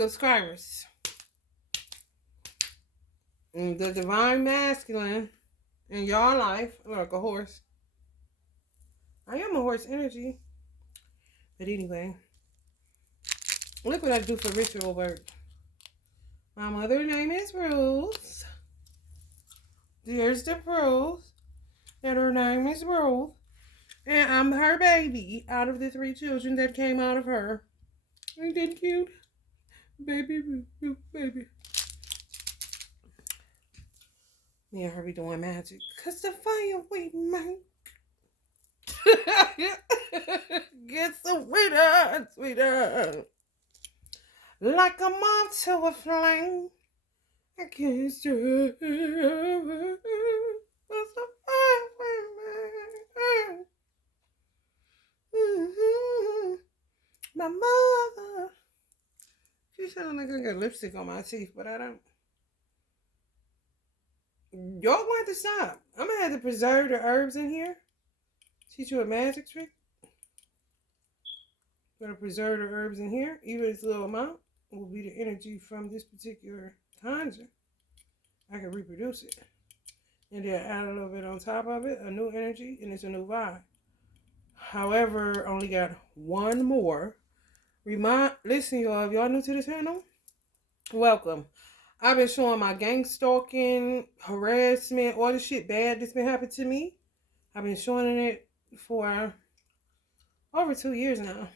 subscribers. The divine masculine in your life, like a horse. I am a horse energy. But anyway, look what I do for ritual work. My mother's name is Ruth. There's the proof that her name is Ruth. And I'm her baby out of the 3 children that came out of her. Ain't that cute? Baby, baby. Me and her be doing magic. Cause the fire we make gets sweeter, sweeter. Like a moth to a flame. I can't stop. That's the fire we make. My mother. She sound like I got lipstick on my teeth, but I don't. Y'all want to stop. I'm gonna have to preserve the herbs in here. Teach you a magic trick. Gonna preserve the herbs in here. Even this little amount will be the energy from this particular conjure. I can reproduce it. And then add a little bit on top of it, a new energy, and it's a new vibe. However, only got one more. Listen, y'all, if y'all new to the channel, welcome. I've been showing my gang stalking, harassment, all the shit bad that's been happening to me. I've been showing it for over 2 years now.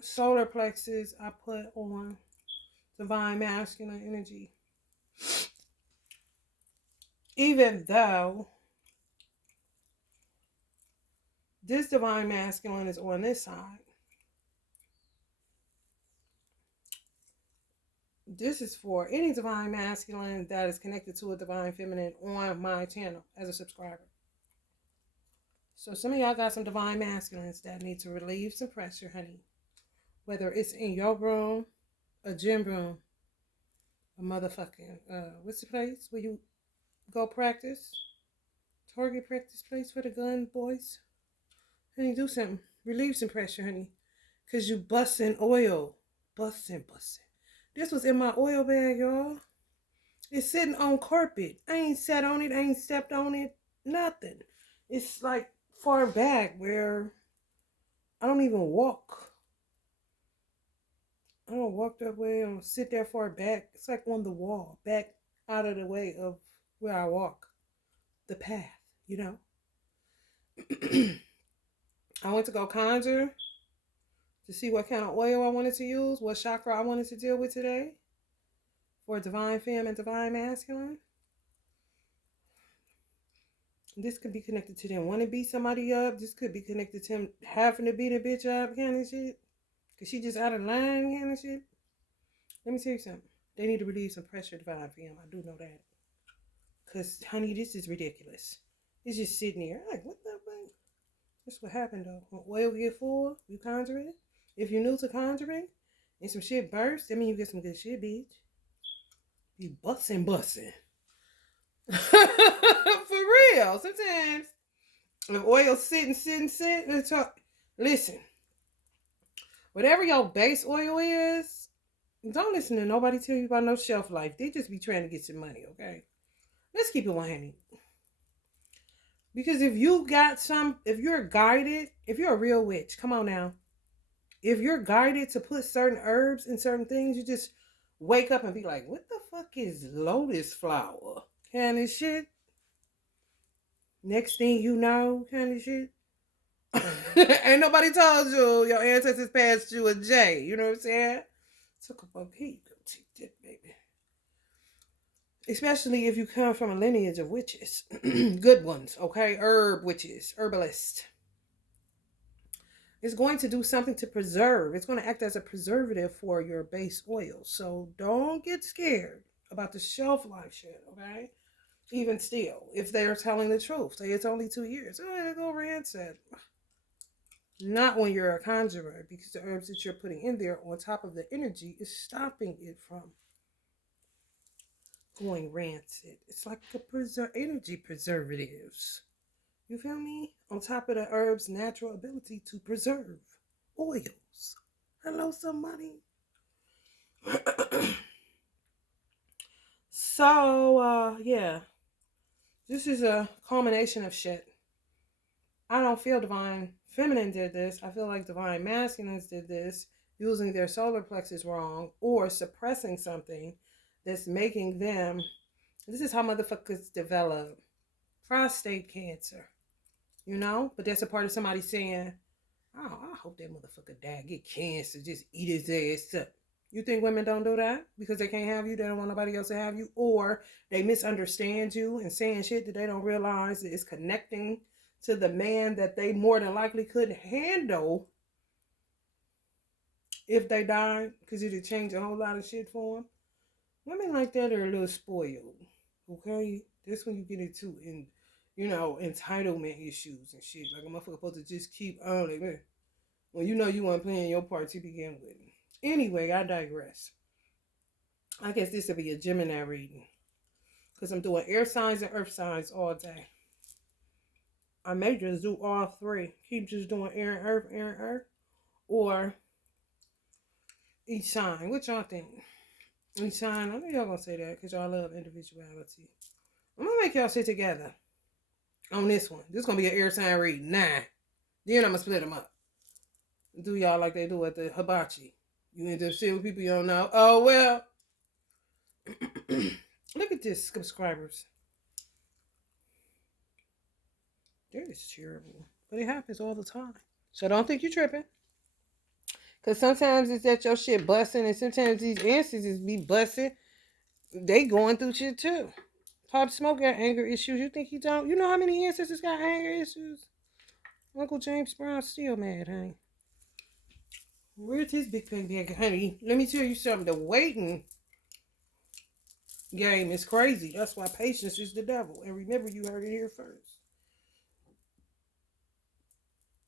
Solar plexus, I put on divine masculine energy. Even though this divine masculine is on this side, this is for any divine masculine that is connected to a divine feminine on my channel as a subscriber. So some of y'all got some divine masculines that need to relieve some pressure, honey. Whether it's in your room, a gym room, a motherfucking, what's the place where you go practice? Target practice place for the gun boys. Honey, do something. Relieve some pressure, honey. Because you busting oil. Busting. This was in my oil bag, y'all. It's sitting on carpet. I ain't sat on it. I ain't stepped on it. Nothing. It's like far back where I don't even walk. I don't walk that way. I don't sit that far back. It's like on the wall. Back out of the way of where I walk. The path, you know. I went to go conjure to see what kind of oil I wanted to use, what chakra I wanted to deal with today for divine femme and divine masculine. This could be connected to them wanting to beat somebody up. This could be connected to him having to beat a bitch up kind of shit. Because she just out of line kind of shit. Let me tell you something. They need to relieve some pressure, divine femme. I do know that. Because, honey, this is ridiculous. It's just sitting here. Like, what the fuck? That's what happened, though. When oil get full, you conjure it. If you're new to conjuring and some shit bursts, that means you get some good shit, bitch. You bussin'. For real. Sometimes if oil's sitting, listen. Whatever your base oil is, don't listen to nobody tell you about no shelf life. They just be trying to get some money, okay? Let's keep it 100. Because if you're guided, if you're a real witch, come on now. If you're guided to put certain herbs in certain things, you just wake up and be like, what the fuck is lotus flower? Kind of shit. Next thing you know, kind of shit. Ain't nobody told you your ancestors passed you a J. You know what I'm saying? Took a here you go, take that, baby. Especially if you come from a lineage of witches. Good ones, okay? Herb witches, herbalist. It's going to do something to preserve. It's going to act as a preservative for your base oil. So don't get scared about the shelf life shit, okay? Even still, if they're telling the truth. Say it's only 2 years. Oh, go rancid. Not when you're a conjurer, because the herbs that you're putting in there on top of the energy is stopping it from going rancid. It's like a energy preservatives. You feel me? On top of the herbs' natural ability to preserve oils. Hello, somebody. So, yeah. This is a culmination of shit. I don't feel divine feminine did this. I feel like divine masculines did this using their solar plexus wrong or suppressing something that's making them. This is how motherfuckers develop prostate cancer, you know? But that's a part of somebody saying, oh, I hope that motherfucker die, get cancer, just eat his ass up. You think women don't do that because they can't have you, they don't want nobody else to have you, or they misunderstand you and saying shit that they don't realize that it's connecting to the man that they more than likely couldn't handle if they died because it'd change a whole lot of shit for them. Women like that are a little spoiled, okay? That's when you get into, entitlement issues and shit. Like a motherfucker supposed to just keep on it. Well, you know you weren't playing your part to begin with. Anyway, I digress. I guess this will be a Gemini reading because I'm doing air signs and earth signs all day. I may just do all three. Keep just doing air and earth, or each sign. What y'all think? Each sign. I know y'all gonna say that because y'all love individuality. I'm gonna make y'all sit together on this one. This is gonna be an air sign reading. Then I'm gonna split them up. Do y'all like they do at the hibachi. You end up sitting with people you don't know. Oh, well. Look at this, subscribers. That is terrible. But it happens all the time. So don't think you're tripping. Because sometimes it's that your shit busting, and sometimes these ancestors be busting. They going through shit too. Pop Smoke got anger issues. You think he don't? You know how many ancestors got anger issues? Uncle James Brown still mad, honey. Where's his big thing bag, honey? Let me tell you something. The waiting game is crazy. That's why patience is the devil. And remember, you heard it here first.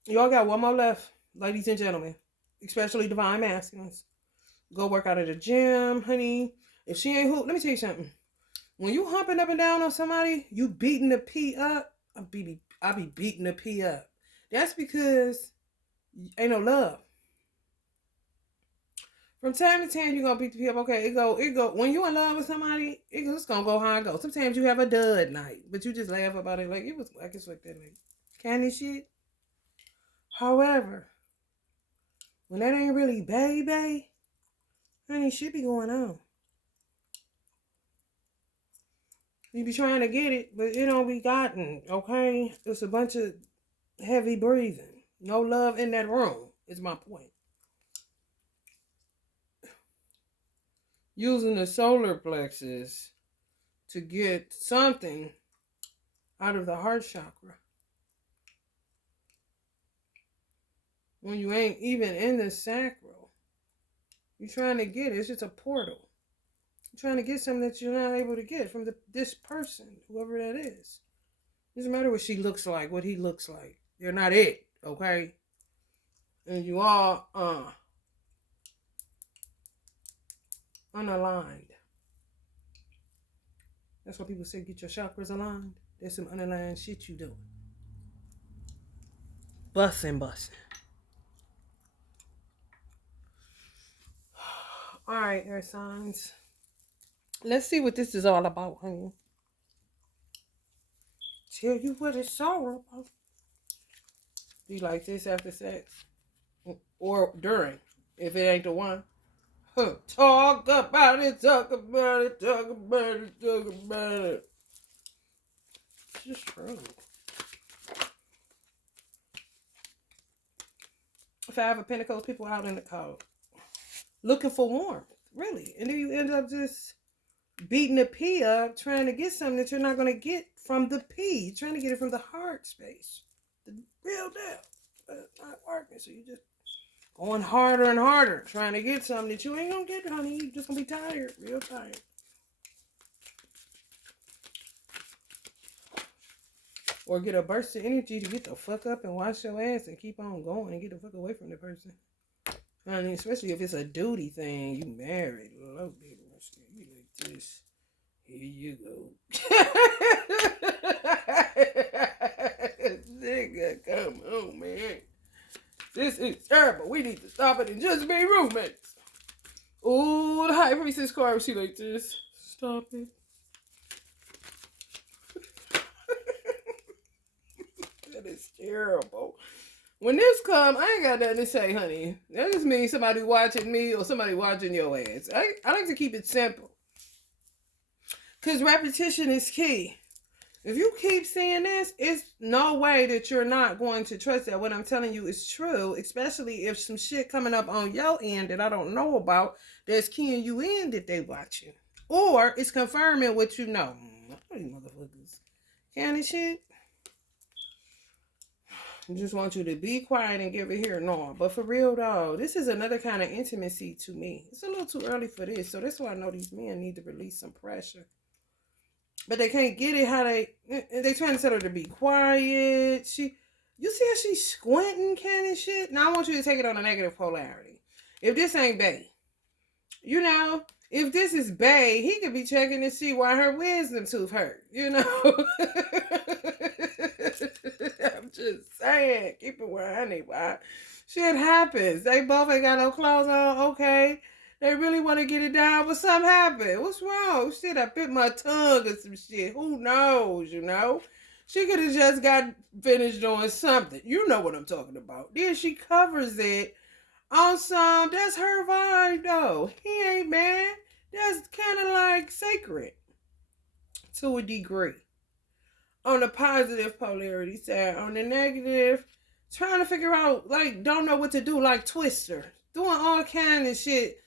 Y'all got one more left, ladies and gentlemen. Especially divine masculines. Go work out at the gym, honey. If she ain't hoop, let me tell you something. When you humping up and down on somebody, you beating the pee up. I be beating the pee up. That's because ain't no love. From time to time, you're going to beat the pee up. Okay, it go. When you in love with somebody, it's going to go how it goes. Sometimes you have a dud night, but you just laugh about it like it was like it's like that like candy shit. However, when that ain't really baby, honey, shit be going on. You be trying to get it, but it don't be gotten, okay? It's a bunch of heavy breathing. No love in that room, is my point. Using the solar plexus to get something out of the heart chakra. When you ain't even in the sacral, you're trying to get it. It's just a portal. You're trying to get something that you're not able to get from this person, whoever that is. It doesn't matter what she looks like, what he looks like. They're not it, okay? And you all unaligned. That's why people say get your chakras aligned. There's some unaligned shit you doing. Bussin'. All right, air signs. Let's see what this is all about, honey. Tell you what it's all about. Be like this after sex. Or during, if it ain't the one. Talk about it, talk about it, talk about it, talk about it. It's just true. Five of Pentacles, people out in the cold. Looking for warmth, really. And then you end up just beating the pee up, trying to get something that you're not going to get from the pee. You're trying to get it from the heart space. The real deal. But it's not working, so you just going harder and harder, trying to get something that you ain't gonna get, honey. You're just gonna be tired, real tired. Or get a burst of energy to get the fuck up and wash your ass and keep on going and get the fuck away from the person. Honey, especially if it's a duty thing, you married, love baby, you like this. Here you go. Nigga, come on, man. This is terrible. We We need to stop it and just be roommates. Ooh, the high priestess card. She like this. Stop it. That is terrible. When this come, I ain't got nothing to say, honey. That just means somebody watching me or somebody watching your ass. I like to keep it simple. Because repetition is key. If you keep seeing this, it's no way that you're not going to trust that what I'm telling you is true, especially if some shit coming up on your end that I don't know about that's keying you in that they watching. Or it's confirming what you know. These motherfuckers. Candy shit. I just want you to be quiet and give it here. No, but for real though, this is another kind of intimacy to me. It's a little too early for this. So that's why I know these men need to release some pressure. But they can't get it how they trying to tell her to be quiet. You see how she's squinting, Candy shit? Now I want you to take it on a negative polarity. If this ain't bae, you know, if this is bae, he could be checking to see why her wisdom tooth hurt, you know? I'm just saying, keep it 100. Why? Shit happens. They both ain't got no clothes on, okay? They really want to get it down, but something happened. What's wrong? Shit, I bit my tongue or some shit. Who knows, you know? She could have just got finished doing something. You know what I'm talking about. Then she covers it on some, that's her vibe, though. He ain't mad. That's kind of like sacred to a degree. On the positive polarity side. On the negative, trying to figure out, like, don't know what to do, like Twister. Doing all kind of shit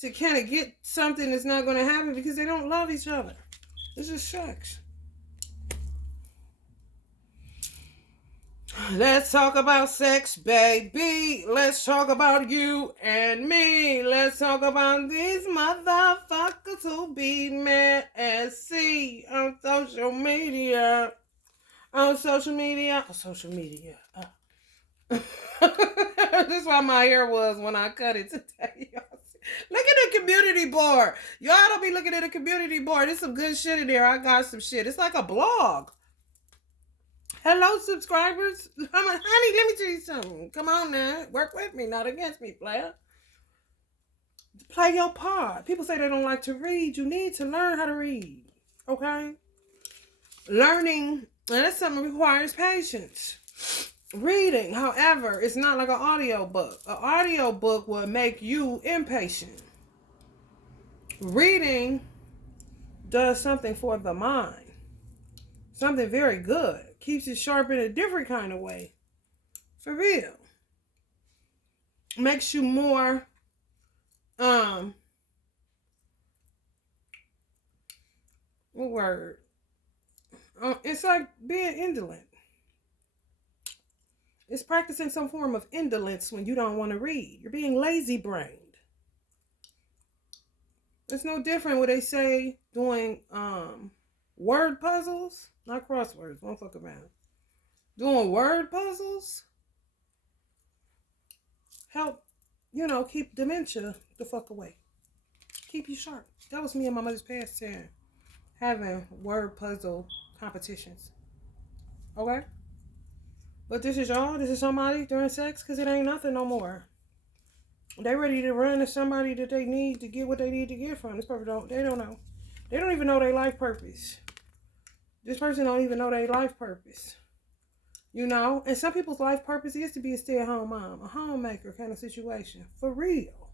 to kind of get something that's not going to happen because they don't love each other. It just sucks. Let's talk about sex, baby. Let's talk about you and me. Let's talk about these motherfuckers who be mad and see on social media. On social media. On social media. This is why my hair was when I cut it today. Look at the community board. Y'all don't be looking at the community board. There's some good shit in there. I got some shit. It's like a blog. Hello, subscribers. Honey, let me tell you something. Come on now. Work with me, not against me, player. Play your part. People say they don't like to read. You need to learn how to read. Okay? Learning, and that's something that requires patience. Reading, however, it's not like an audio book. An audio book will make you impatient. Reading does something for the mind. Something very good. Keeps it sharp in a different kind of way. For real. Makes you more, what word? It's like being indolent. It's practicing some form of indolence when you don't want to read. You're being lazy-brained. It's no different what they say doing word puzzles. Not crosswords. Won't fuck around. Doing word puzzles help, keep dementia the fuck away. Keep you sharp. That was me and my mother's pastime. Having word puzzle competitions. Okay? But this is y'all. This is somebody during sex because it ain't nothing no more. They ready to run to somebody that they need to get what they need to get from. This person they don't know. They don't even know their life purpose. This person don't even know their life purpose. And some people's life purpose is to be a stay-at-home mom, a homemaker kind of situation. For real.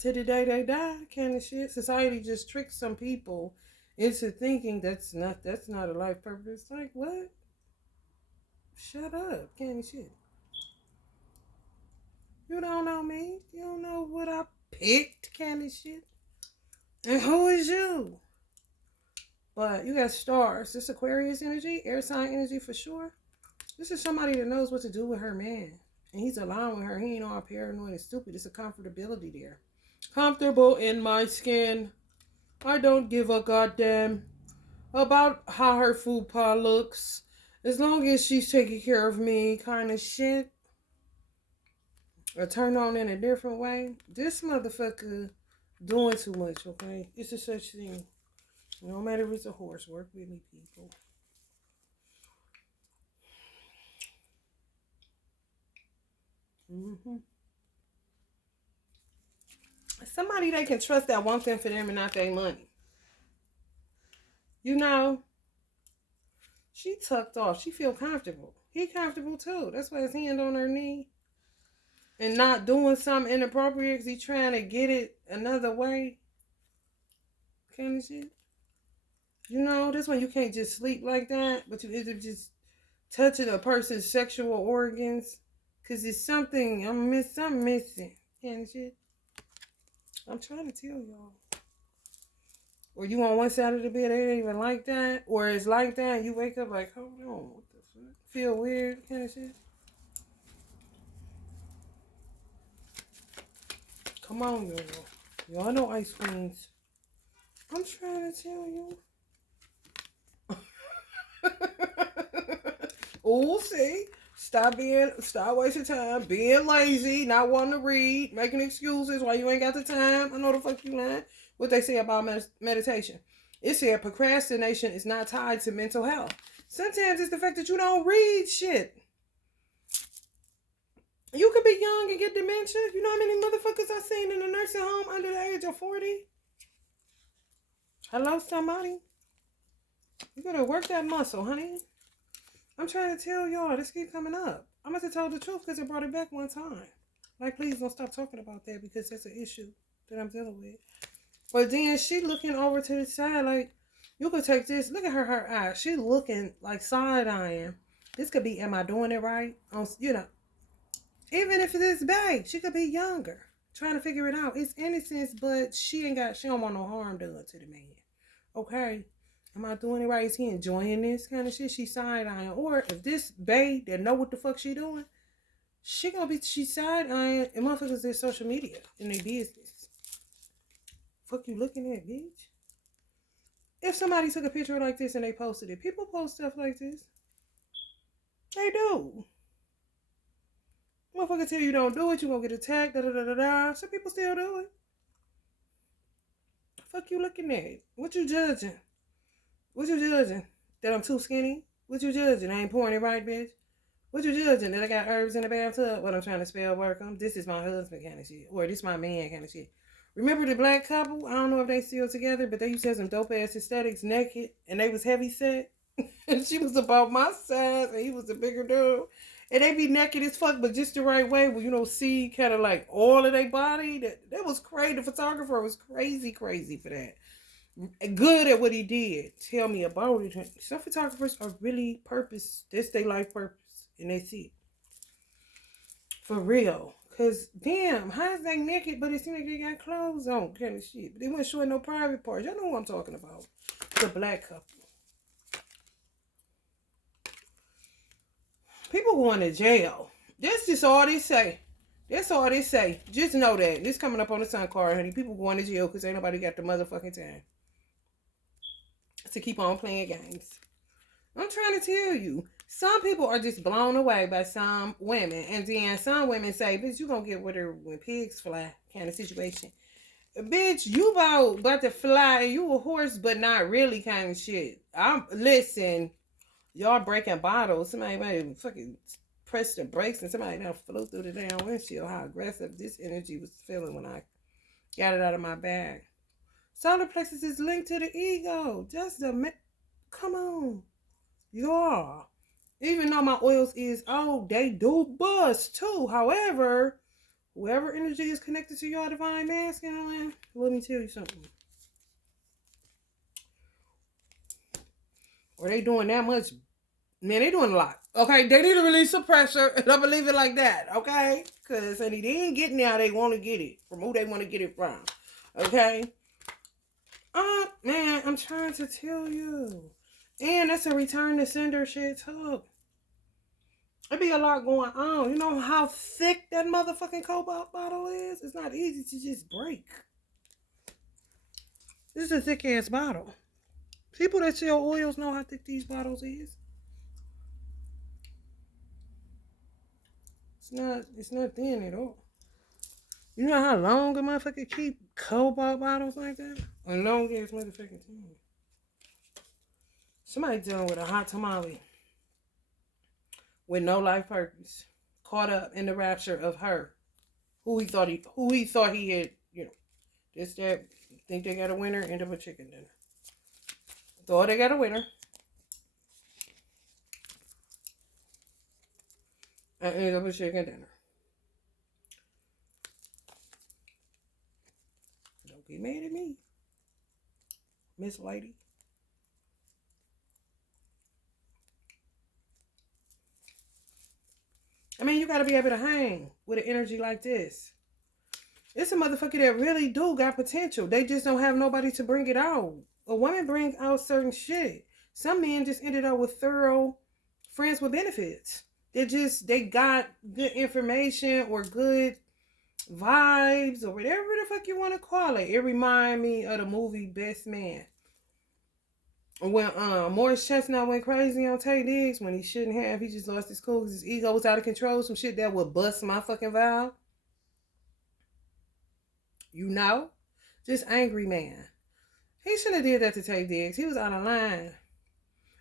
To the day they die kind of shit. Society just tricks some people into thinking that's not a life purpose. Like, what? Shut up, candy shit. You don't know me. You don't know what I picked, candy shit. And who is you? But you got stars. This Aquarius energy, air sign energy for sure. This is somebody that knows what to do with her man. And he's allowing her. He ain't all paranoid and stupid. It's a comfortability there. Comfortable in my skin. I don't give a goddamn about how her fupa looks. As long as she's taking care of me kind of shit. Or turn on in a different way. This motherfucker doing too much, okay? It's a such thing. No matter if it's a horse, work with me, people. Mm-hmm. Somebody they can trust that wants them for them and not their money. You know, she tucked off. She feel comfortable. He comfortable too. That's why his hand on her knee. And not doing something inappropriate because he trying to get it another way. Kind of shit. You know, this one you can't just sleep like that, but you end up just touching a person's sexual organs. Because it's something, something missing. Kind of shit. I'm trying to tell y'all. Or you on one side of the bed, it ain't even like that. Or it's like that, and you wake up like, hold on, what the fuck? Feel weird, kind of shit. Come on, y'all. Y'all know ice queens. I'm trying to tell you. Oh, see? Stop wasting time, being lazy, not wanting to read, making excuses why you ain't got the time. I know the fuck you lying. What they say about meditation. It said procrastination is not tied to mental health. Sometimes it's the fact that you don't read shit. You could be young and get dementia. You know how many motherfuckers I seen in a nursing home under the age of 40? Hello, somebody? You gotta work that muscle, honey. I'm trying to tell y'all, this keep coming up. I must have told the truth because I brought it back one time. Like, please don't stop talking about that because that's an issue that I'm dealing with. But then she looking over to the side like, you could take this. Look at her eyes. She looking like side-eyeing. This could be, am I doing it right? You know, even if it is babe, she could be younger. Trying to figure it out. It's innocence, but she don't want no harm done to the man. Okay? Am I doing it right? Is he enjoying this kind of shit? She side-eyeing. Or if this babe that know what the fuck she doing, she side-eyeing and motherfuckers in social media in their business. Fuck you looking at, bitch? If somebody took a picture like this and they posted it, people post stuff like this. They do. Motherfucker tell you don't do it, you gonna get attacked, da-da-da-da-da. Some people still do it. Fuck you looking at? What you judging? What you judging? That I'm too skinny? What you judging? I ain't pouring it right, bitch? What you judging? That I got herbs in the bathtub? What I'm trying to spell work on? This is my husband kind of shit. Or this my man kind of shit. Remember the black couple? I don't know if they still together, but they used to have some dope ass aesthetics naked and they was heavy set. And she was about my size and he was a bigger dude. And they be naked as fuck, but just the right way where, you know, see kind of like all of their body. That was crazy. The photographer was crazy for that. Good at what he did. Tell me about it. Some photographers are really purpose. That's their life purpose. And that's it. For real. Cause damn, how is they naked but it seems like they got clothes on kind of shit. But they weren't showing no private parts. Y'all know what I'm talking about. The black couple. People going to jail. That's just all they say. That's all they say. Just know that. This coming up on the sun card, honey. People going to jail because ain't nobody got the motherfucking time to keep on playing games. I'm trying to tell you. Some people are just blown away by some women. And then some women say, bitch, you gonna get with her when pigs fly kind of situation. Bitch, you about to fly and you a horse, but not really kind of shit. Listen, y'all breaking bottles. Somebody might fucking press the brakes and somebody now flew through the damn windshield. How aggressive this energy was feeling when I got it out of my bag. Solar plexus is linked to the ego. Come on. Y'all. Even though my oils they do bust too. However, whoever energy is connected to your divine masculine, let me tell you something. Or they doing that much. Man, they doing a lot. Okay, they need to release some pressure. And I believe it like that. Okay? Because they ain't getting it how they want to get it. From who they want to get it from. Okay? Man, I'm trying to tell you. And that's a return to sender shit too. There be a lot going on. You know how thick that motherfucking cobalt bottle is? It's not easy to just break. This is a thick ass bottle. People that sell oils know how thick these bottles is. It's not thin at all. You know how long a motherfucker keep cobalt bottles like that? A long ass motherfucking thing. Somebody dealing with a hot tamale with no life purpose. caught up in the rapture of her, who he thought he had, this, that, think they got a winner, end up a chicken dinner. Thought they got a winner, and end up a chicken dinner. Don't get mad at me, Miss Lady. I mean, you gotta be able to hang with an energy like this. It's a motherfucker that really do got potential. They just don't have nobody to bring it out. A woman brings out certain shit. Some men just ended up with thorough friends with benefits. They got good information or good vibes or whatever the fuck you want to call it. It remind me of the movie Best Man. When Morris Chestnut went crazy on Taye Diggs when he shouldn't have. He just lost his cool because his ego was out of control. Some shit that would bust my fucking valve. Just angry man. He shouldn't have did that to Taye Diggs. He was out of line.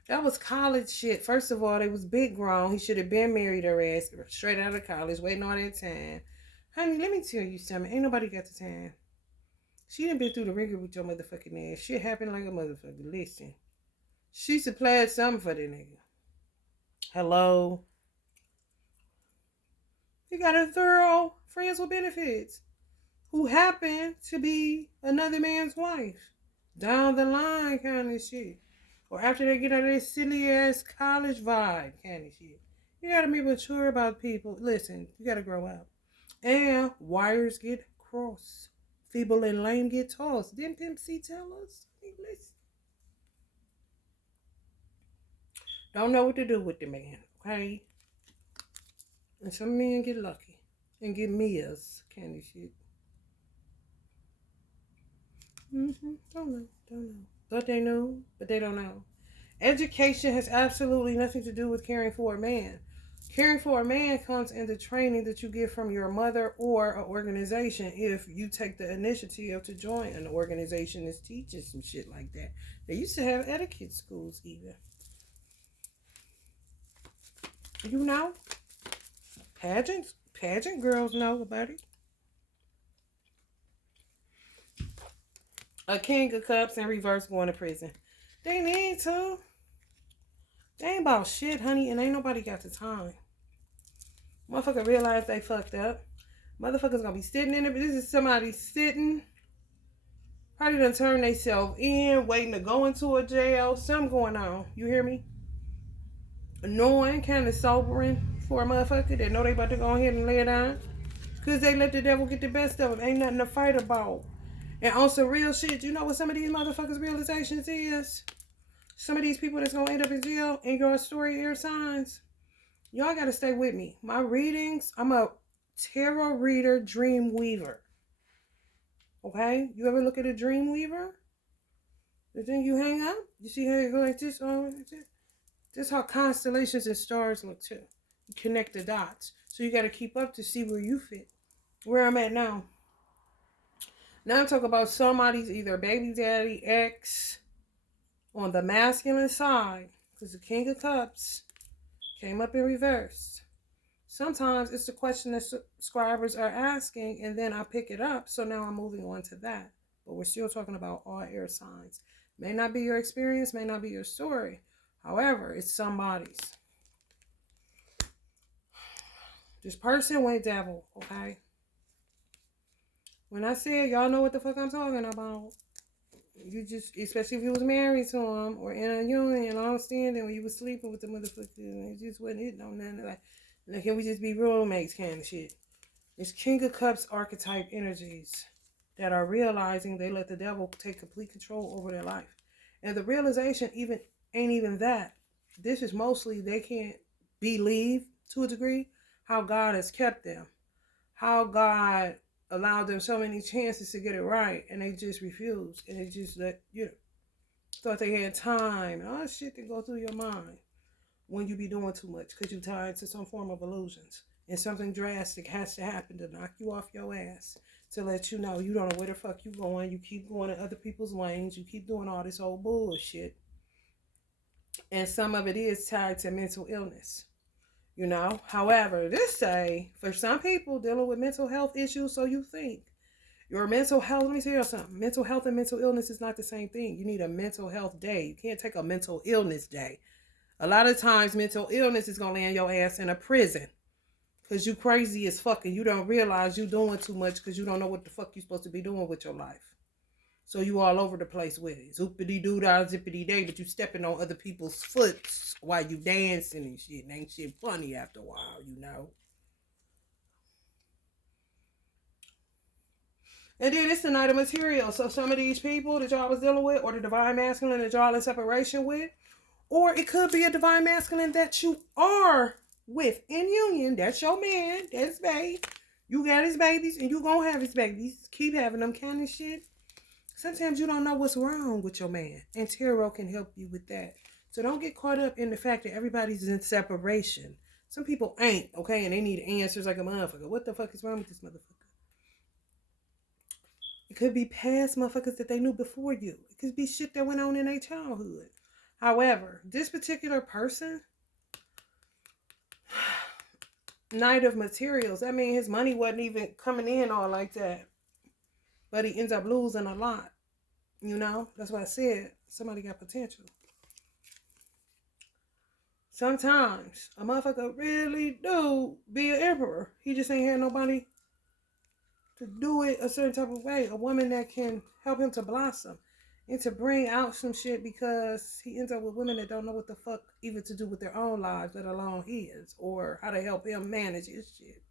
That was college shit. First of all, they was big grown. He should have been married her ass straight out of college, waiting all that time. Honey, let me tell you something. Ain't nobody got the time. She done been through the ringer with your motherfucking ass. Shit happened like a motherfucker. Listen. She supplied something for the nigga. Hello? He got a thorough friends with benefits who happen to be another man's wife. Down the line kind of shit. Or after they get out of this silly ass college vibe kind of shit. You gotta be mature about people. Listen, you gotta grow up. And wires get crossed. Feeble and lame get tossed. Didn't Pimp C tell us? Listen. Don't know what to do with the man, okay? And some men get lucky and get Mia's kind of shit. Don't know. But they know, but they don't know. Education has absolutely nothing to do with caring for a man. Caring for a man comes in the training that you get from your mother or an organization if you take the initiative to join an organization that's teaching some shit like that. They used to have etiquette schools even. Pageant girls know about it. A king of cups in reverse going to prison. They need to. They ain't about shit, honey, and ain't nobody got the time. Motherfucker realize they fucked up. Motherfuckers gonna be sitting in it. This is somebody sitting. Probably done turn themselves in, waiting to go into a jail. Something going on. You hear me? Annoying, kind of sobering for a motherfucker that know they about to go ahead and lay it down. Because they let the devil get the best of them. Ain't nothing to fight about. And on some real shit, you know what some of these motherfuckers' realizations is? Some of these people that's going to end up in jail in your story air signs. Y'all got to stay with me. My readings, I'm a tarot reader, dream weaver. Okay? You ever look at a dream weaver? The thing you hang up? You see how it go like this? This is how constellations and stars look too. You connect the dots. So you got to keep up to see where you fit. Where I'm at now. Now I'm talking about somebody's either baby daddy, ex, on the masculine side. Because the King of Cups came up in reverse. Sometimes it's the question that subscribers are asking, and then I pick it up. So now I'm moving on to that. But we're still talking about all air signs. May not be your experience, may not be your story. However, it's somebody's. This person went devil, okay? When I said y'all know what the fuck I'm talking about, you just, especially if you was married to him or in a union, long standing, when you was sleeping with the motherfucker, it just wasn't hitting on nothing. Like, can we just be roommates kind of shit? It's King of Cups archetype energies that are realizing they let the devil take complete control over their life. And the realization ain't even that. This is mostly they can't believe, to a degree, how God has kept them. How God allowed them so many chances to get it right, and they just refused. And they just thought they had time. And all that shit that go through your mind when you be doing too much because you tied to some form of illusions. And something drastic has to happen to knock you off your ass, to let you know you don't know where the fuck you going. You keep going in other people's lanes. You keep doing all this old bullshit. And some of it is tied to mental illness. you know. However, this say, for some people dealing with mental health issues, so you think. Your mental health, let me tell you something. Mental health and mental illness is not the same thing. You need a mental health day. You can't take a mental illness day. A lot of times, mental illness is going to land your ass in a prison. Because you crazy as fuck and you don't realize you doing too much because you don't know what the fuck you supposed to be doing with your life. So you all over the place with it. Zoopity-doo-dah, zippity-day, but you stepping on other people's foot while you dancing and shit. And ain't shit funny after a while, you know. And then it's the Knight of Materials. So some of these people that y'all was dealing with, or the Divine Masculine that y'all in separation with, or it could be a Divine Masculine that you are with in union. That's your man. That's babe. You got his babies and you gonna have his babies. Keep having them kind of shit. Sometimes you don't know what's wrong with your man. And tarot can help you with that. So don't get caught up in the fact that everybody's in separation. Some people ain't, okay? And they need answers like a motherfucker. What the fuck is wrong with this motherfucker? It could be past motherfuckers that they knew before you. It could be shit that went on in their childhood. However, this particular person, Knight of Materials, that means his money wasn't even coming in all like that. But he ends up losing a lot. You know? That's why I said somebody got potential. Sometimes a motherfucker really do be an emperor. He just ain't had nobody to do it a certain type of way. A woman that can help him to blossom and to bring out some shit, because he ends up with women that don't know what the fuck even to do with their own lives, let alone his, or how to help him manage his shit,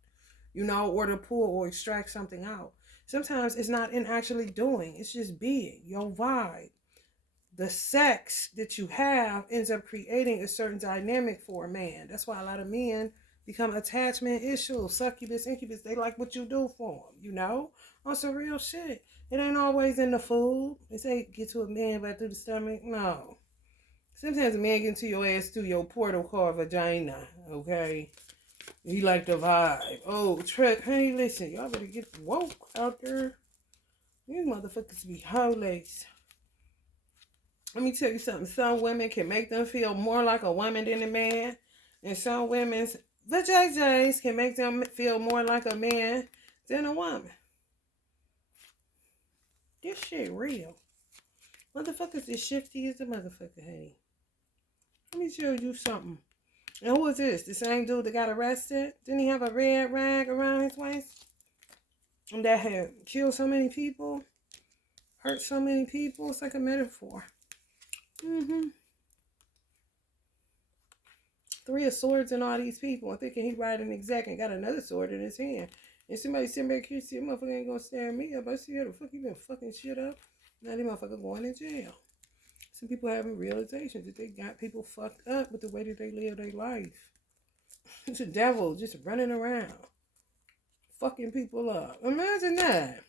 you know, or to pull or extract something out. Sometimes it's not in actually doing, it's just being, your vibe. The sex that you have ends up creating a certain dynamic for a man. That's why a lot of men become attachment issues, succubus, incubus. They like what you do for them, you know? On some real shit. It ain't always in the food. They say get to a man but through the stomach. No. Sometimes a man get into your ass through your portal called vagina, okay? He like the vibe. Oh, Trek, honey, listen, y'all better get woke out there. These motherfuckers be hoes. Let me tell you something. Some women can make them feel more like a woman than a man. And some women's vajayjays can make them feel more like a man than a woman. This shit real. Motherfuckers is shifty as a motherfucker, honey. Let me show you something. And who is this? The same dude that got arrested? Didn't he have a red rag around his waist? And that had killed so many people? Hurt so many people? It's like a metaphor. Three of Swords and all these people. I'm thinking he riding exact and got another sword in his hand. And somebody sitting back here, see a motherfucker ain't gonna stare me up. I see how the fuck you been fucking shit up. Now this motherfucker going to jail. Some people having realizations that they got people fucked up with the way that they live their life. It's a devil just running around, fucking people up. Imagine that.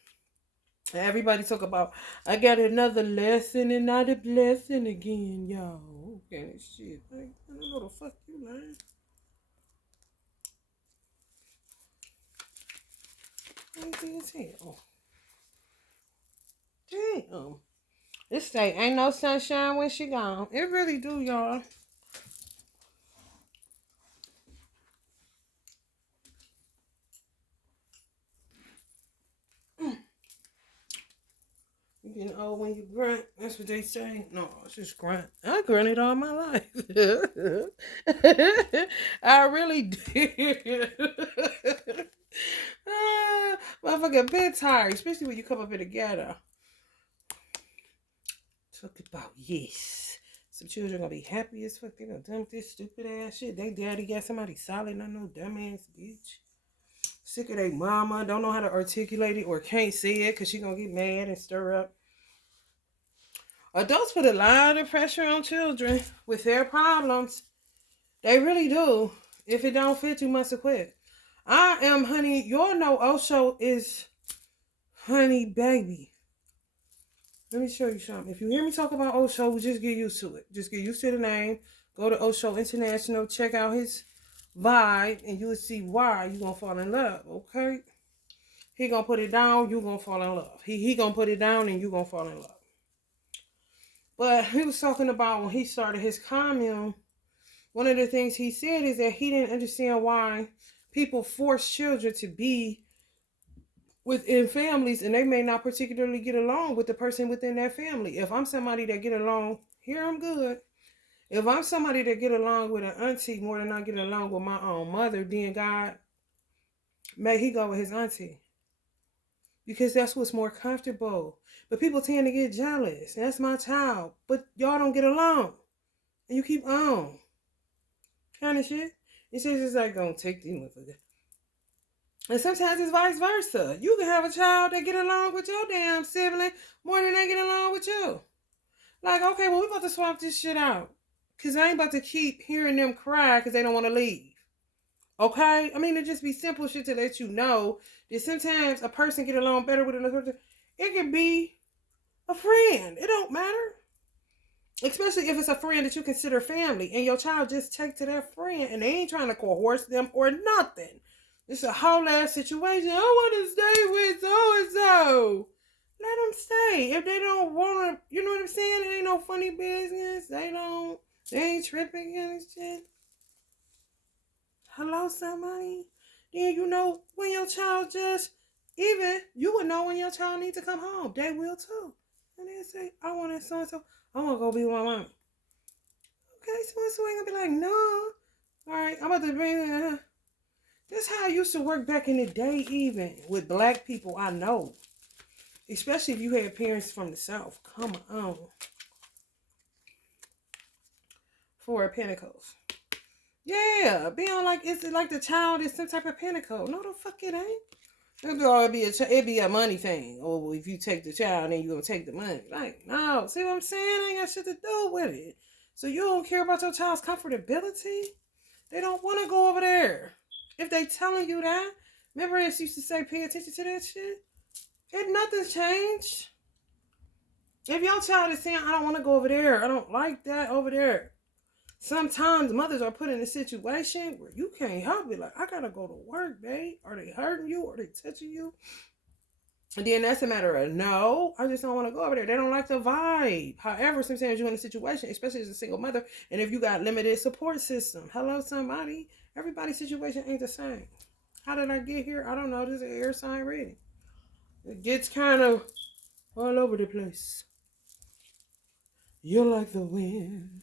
Everybody talk about, I got another lesson and not a blessing again, y'all. Okay, shit. I don't know the fuck you, man. Crazy as hell. Damn. This say ain't no sunshine when she gone. It really do, y'all. You getting old when you grunt. That's what they say. No, it's just grunt. I grunted all my life. I really did. Motherfucking bed tired, especially when you come up in the ghetto. Talk about yes. Some children gonna be happy as fuck. They gonna dump this stupid ass shit. They daddy got somebody solid, not no dumbass bitch. Sick of their mama, don't know how to articulate it or can't say it because she gonna get mad and stir up. Adults put a lot of pressure on children with their problems. They really do. If it don't fit, you must have quit. I am honey. Y'all know Osho is honey baby. Let me show you something. If you hear me talk about Osho, just get used to it. Just get used to the name. Go to Osho International. Check out his vibe. And you will see why you're going to fall in love. Okay? He going to put it down. You're going to fall in love. He going to put it down and you're going to fall in love. But he was talking about when he started his commune. One of the things he said is that he didn't understand why people force children to be within families and they may not particularly get along with the person within that family. If I'm somebody that get along here, I'm good. If I'm somebody that get along with an auntie more than I get along with my own mother, then God may he go with his auntie. Because that's what's more comfortable. But people tend to get jealous. That's my child. But y'all don't get along. And you keep on. Kind of shit. It's just like, don't take these motherfuckers. And sometimes it's vice versa. You can have a child that get along with your damn sibling more than they get along with you. Like, okay, well, we about to swap this shit out. Because I ain't about to keep hearing them cry because they don't want to leave. Okay? I mean, it just be simple shit to let you know that sometimes a person get along better with another person. It can be a friend. It don't matter. Especially if it's a friend that you consider family and your child just take to that friend and they ain't trying to coerce them or nothing. It's a whole ass situation. I want to stay with so-and-so. Let them stay. If they don't want to, you know what I'm saying? It ain't no funny business. They ain't tripping and shit. Hello, somebody. Then you know when your child you would know when your child needs to come home. They will too. And they say, I want to so-and-so. I want to go be with my mom. Okay, so-and-so ain't going to be like, no. All right, I'm about to bring That's how I used to work back in the day, even with black people I know. Especially if you had parents from the South. Come on. For a Pentecost. Yeah, being like, it's like the child is some type of Pentecost. No, the fuck it ain't. It'd be a money thing. Or if you take the child, then you're going to take the money. Like, no. See what I'm saying? I ain't got shit to do with it. So you don't care about your child's comfortability? They don't want to go over there. If they telling you that, remember it used to say pay attention to that shit? Nothing's changed. If your child is saying, I don't want to go over there, I don't like that over there. Sometimes mothers are put in a situation where you can't help it. Like, I gotta go to work, babe. Are they hurting you? Are they touching you? And then that's a matter of, no, I just don't want to go over there. They don't like the vibe. However, sometimes you're in a situation, especially as a single mother, and if you got limited support system. Hello, somebody. Everybody's situation ain't the same. How did I get here? I don't know. This is an air sign reading. It gets kind of all over the place. You're like the wind.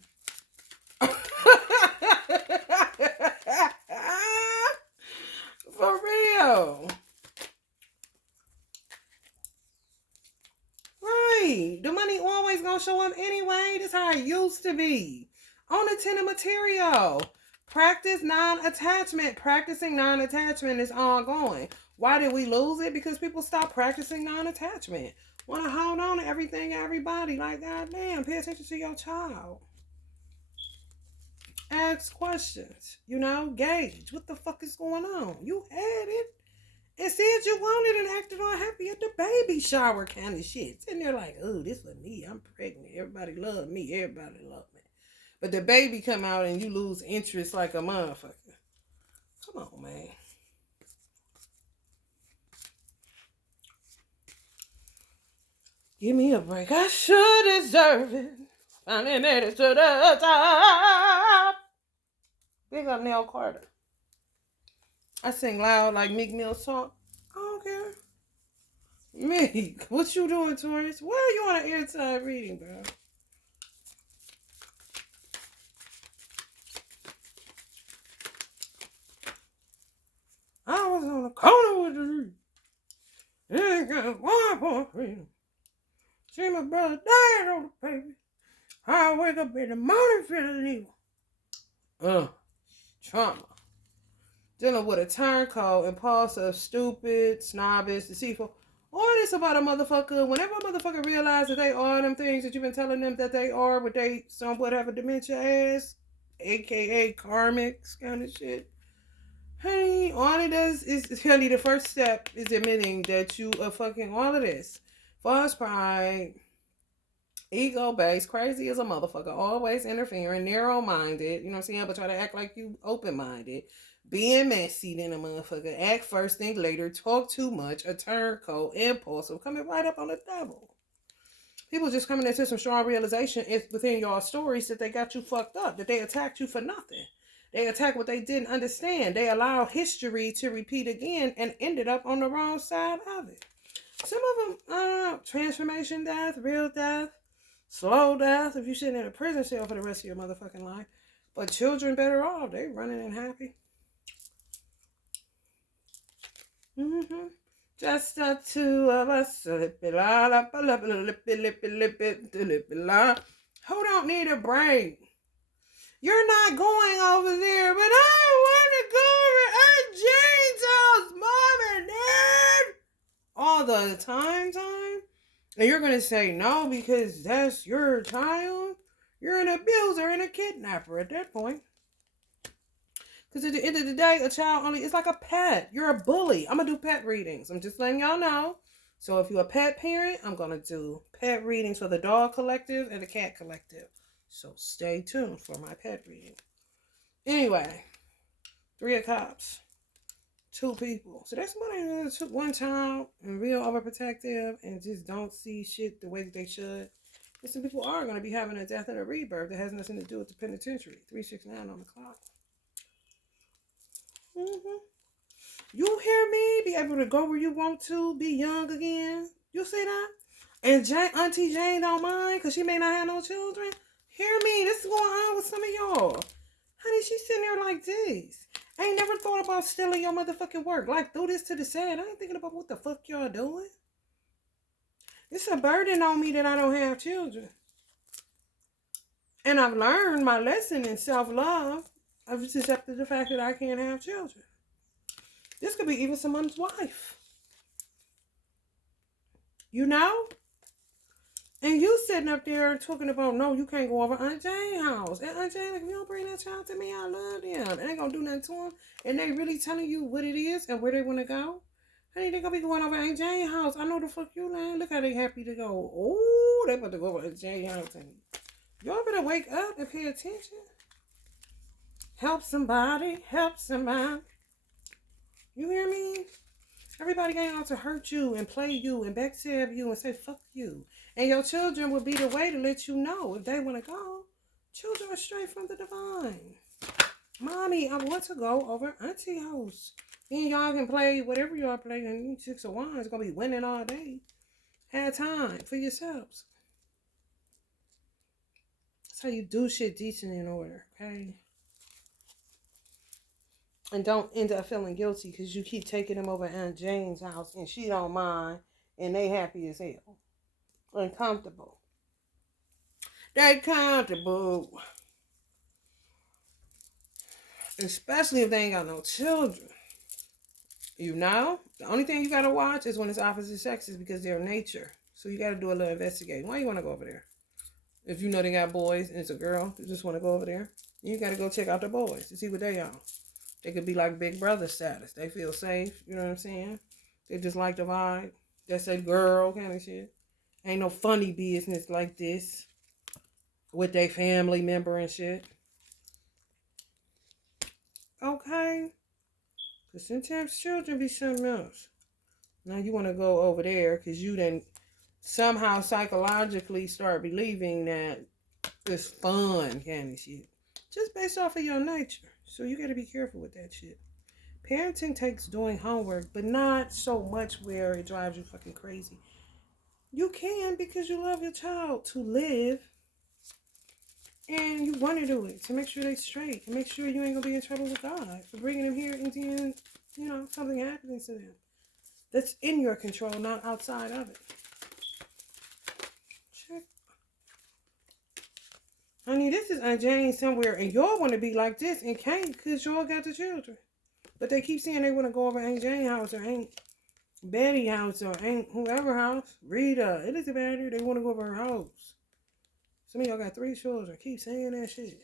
For real. Right. The money always gonna show up anyway. That's how it used to be. On the Ten of Material. Practice non-attachment. Practicing non-attachment is ongoing. Why did we lose it? Because people stopped practicing non-attachment. Want to hold on to everything and everybody. Like, goddamn, pay attention to your child. Ask questions. Gauge. What the fuck is going on? You had it and said you wanted and acted all happy at the baby shower kind of shit. Sitting there like, oh, this for me. I'm pregnant. Everybody love me. Everybody love me. But the baby come out and you lose interest like a motherfucker. Come on, man. Give me a break. I should deserve it. Finally made it to the top. Big up Nell Carter. I sing loud like Meek Mill song. I don't care. Meek, what you doing, Taurus? Why are you on an airtime reading, bro? I was on the corner with the ain't got one for freedom. See my brother died on the baby. I wake up in the morning feeling evil. Trauma. Dealing with a turncoat, impulsive, stupid, snobbish, deceitful. Or this about a motherfucker. Whenever a motherfucker realizes that they are them things that you've been telling them that they are, what they somewhat have a dementia as, aka karmics kind of shit. Honey, all it does is, honey, the first step is admitting that you are fucking all of this. False pride, ego-based, crazy as a motherfucker, always interfering, narrow-minded, you know what I'm saying, but try to act like you open-minded, being messy than a motherfucker, act first, think later, talk too much, a turncoat, impulsive, coming right up on the devil. People just coming into some strong realization within your stories that they got you fucked up, that they attacked you for nothing. They attacked what they didn't understand. They allow history to repeat again and ended up on the wrong side of it. Some of them, I don't know, transformation death, real death, slow death, if you're sitting in a prison cell for the rest of your motherfucking life. But children better off. They running and happy. Just the two of us. Who don't need a break? You're not going over there, but I want to go over Aunt Jane's house, Mom and Dad. All the time. And you're going to say no because that's your child. You're an abuser and a kidnapper at that point. Because at the end of the day, a child only is like a pet. You're a bully. I'm going to do pet readings. I'm just letting y'all know. So if you're a pet parent, I'm going to do pet readings for the dog collective and the cat collective. So stay tuned for my pet reading. Anyway, 3 of Cups, 2 people. So that's somebody who took one child and real overprotective and just don't see shit the way that they should. And some people are going to be having a death and a rebirth that has nothing to do with the penitentiary. 369 on the clock. You hear me? Be able to go where you want to. Be young again. You see that? And Auntie Jane don't mind because she may not have no children. Hear me? This is going on with some of y'all. Honey, she's sitting there like this. I ain't never thought about stealing your motherfucking work. Like, throw this to the side. I ain't thinking about what the fuck y'all doing. It's a burden on me that I don't have children. And I've learned my lesson in self-love. I've just accepted the fact that I can't have children. This could be even someone's wife. You know? And you sitting up there talking about, no, you can't go over Aunt Jane's house. And Aunt Jane, like, if you don't bring that child to me, I love them. And they gonna do nothing to them. And they really telling you what it is and where they want to go. Honey, they gonna be going over Aunt Jane's house. I know the fuck you lying. Look how they happy to go. Oh, they about to go over Aunt Jane's house. And y'all better wake up and pay attention. Help somebody. Help somebody. You hear me? Everybody ain't out to hurt you and play you and backstab you and say fuck you. And your children will be the way to let you know if they want to go. Children are straight from the divine. Mommy, I want to go over Auntie's house. And y'all can play whatever y'all play. And 6 of Wands is going to be winning all day. Have time for yourselves. That's how you do shit decent in order, okay? And don't end up feeling guilty because you keep taking them over Aunt Jane's house and she don't mind and they happy as hell. Uncomfortable. They comfortable. Especially if they ain't got no children. You know? The only thing you gotta watch is when it's opposite sexes because they're nature. So you gotta do a little investigating. Why you wanna go over there? If you know they got boys and it's a girl, you just wanna go over there. You gotta go check out the boys to see what they are. They could be like big brother status. They feel safe. You know what I'm saying? They just like the vibe. That's a girl kind of shit. Ain't no funny business like this with their family member and shit. Okay? Because sometimes children be something else. Now you want to go over there because you then somehow psychologically start believing that it's fun kind of shit. Just based off of your nature. So you got to be careful with that shit. Parenting takes doing homework, but not so much where it drives you fucking crazy. You can because you love your child to live. And you want to do it to make sure they straight. And make sure you ain't going to be in trouble with God for bringing them here and then, you know, something happens to them. That's in your control, not outside of it. Check. Honey, this is Aunt Jane somewhere, and y'all want to be like this and can't because y'all got the children. But they keep saying they want to go over Aunt Jane's house or Aunt Betty's house or Aunt whoever house. Rita, it doesn't matter. They want to go over her house. Some of y'all got 3 children. Keep saying that shit.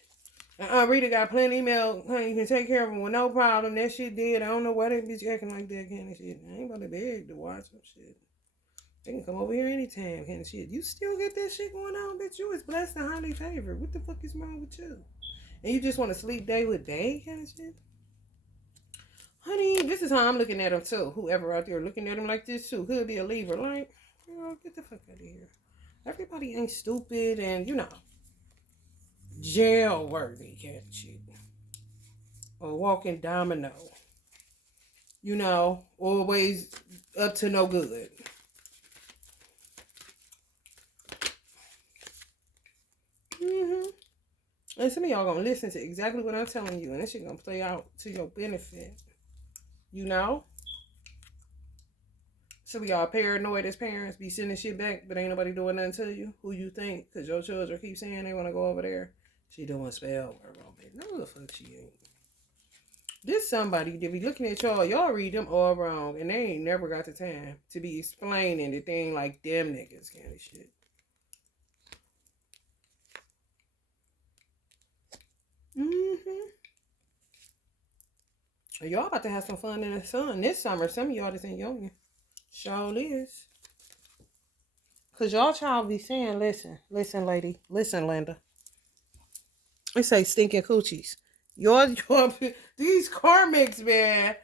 And Aunt Rita got plenty of milk. Honey, you can take care of them with no problem. That shit did. I don't know why they be acting like that kind of shit. I ain't about to beg to watch some shit. They can come over here anytime kind of shit. You still get that shit going on, bitch. You is blessed and highly favored. What the fuck is wrong with you? And you just want to sleep day with day kind of shit? Honey, this is how I'm looking at them too. Whoever out there looking at them like this too could be a lever. Like, you know, get the fuck out of here. Everybody ain't stupid and, jail worthy kind of shit. Or walking domino. Always up to no good. And some of y'all gonna listen to exactly what I'm telling you, and this shit gonna play out to your benefit. Some of y'all paranoid as parents, be sending shit back, but ain't nobody doing nothing to you. Who you think? Because your children keep saying they want to go over there. She doing spell work on me. No, the fuck she ain't. This somebody that be looking at y'all read them all wrong, and they ain't never got the time to be explaining the thing like them niggas kind of shit. Y'all about to have some fun in the sun this summer. Some of y'all that's in union. Sure is. Because y'all child be saying, listen, lady, listen, Linda. They say stinking coochies. These karmics, man.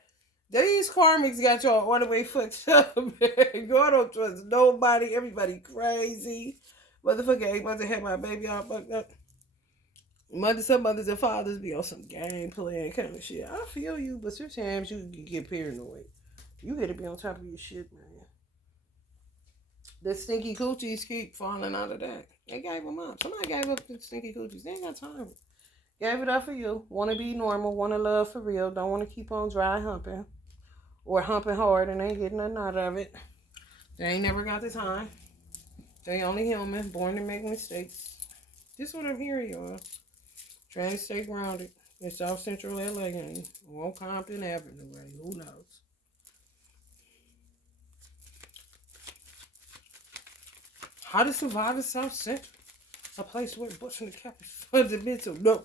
These karmics got y'all all the way fucked up, man. Y'all don't trust nobody. Everybody crazy. Motherfucker ain't about to have my baby all fucked up. Some mothers and fathers be on some game playing kind of shit. I feel you, but sometimes you can get paranoid. You gotta be on top of your shit, man. The stinky coochies keep falling out of that. They gave them up. Somebody gave up the stinky coochies. They ain't got time. Gave it up for you. Want to be normal. Want to love for real. Don't want to keep on dry humping. Or humping hard and ain't getting nothing out of it. They ain't never got the time. They only human. Born to make mistakes. This is what I'm hearing, y'all. Trying to stay grounded. In South Central LA and on Compton Avenue. Right? Who knows? How to survive in South Central? A place where Bush and the Cap is fundamental. No.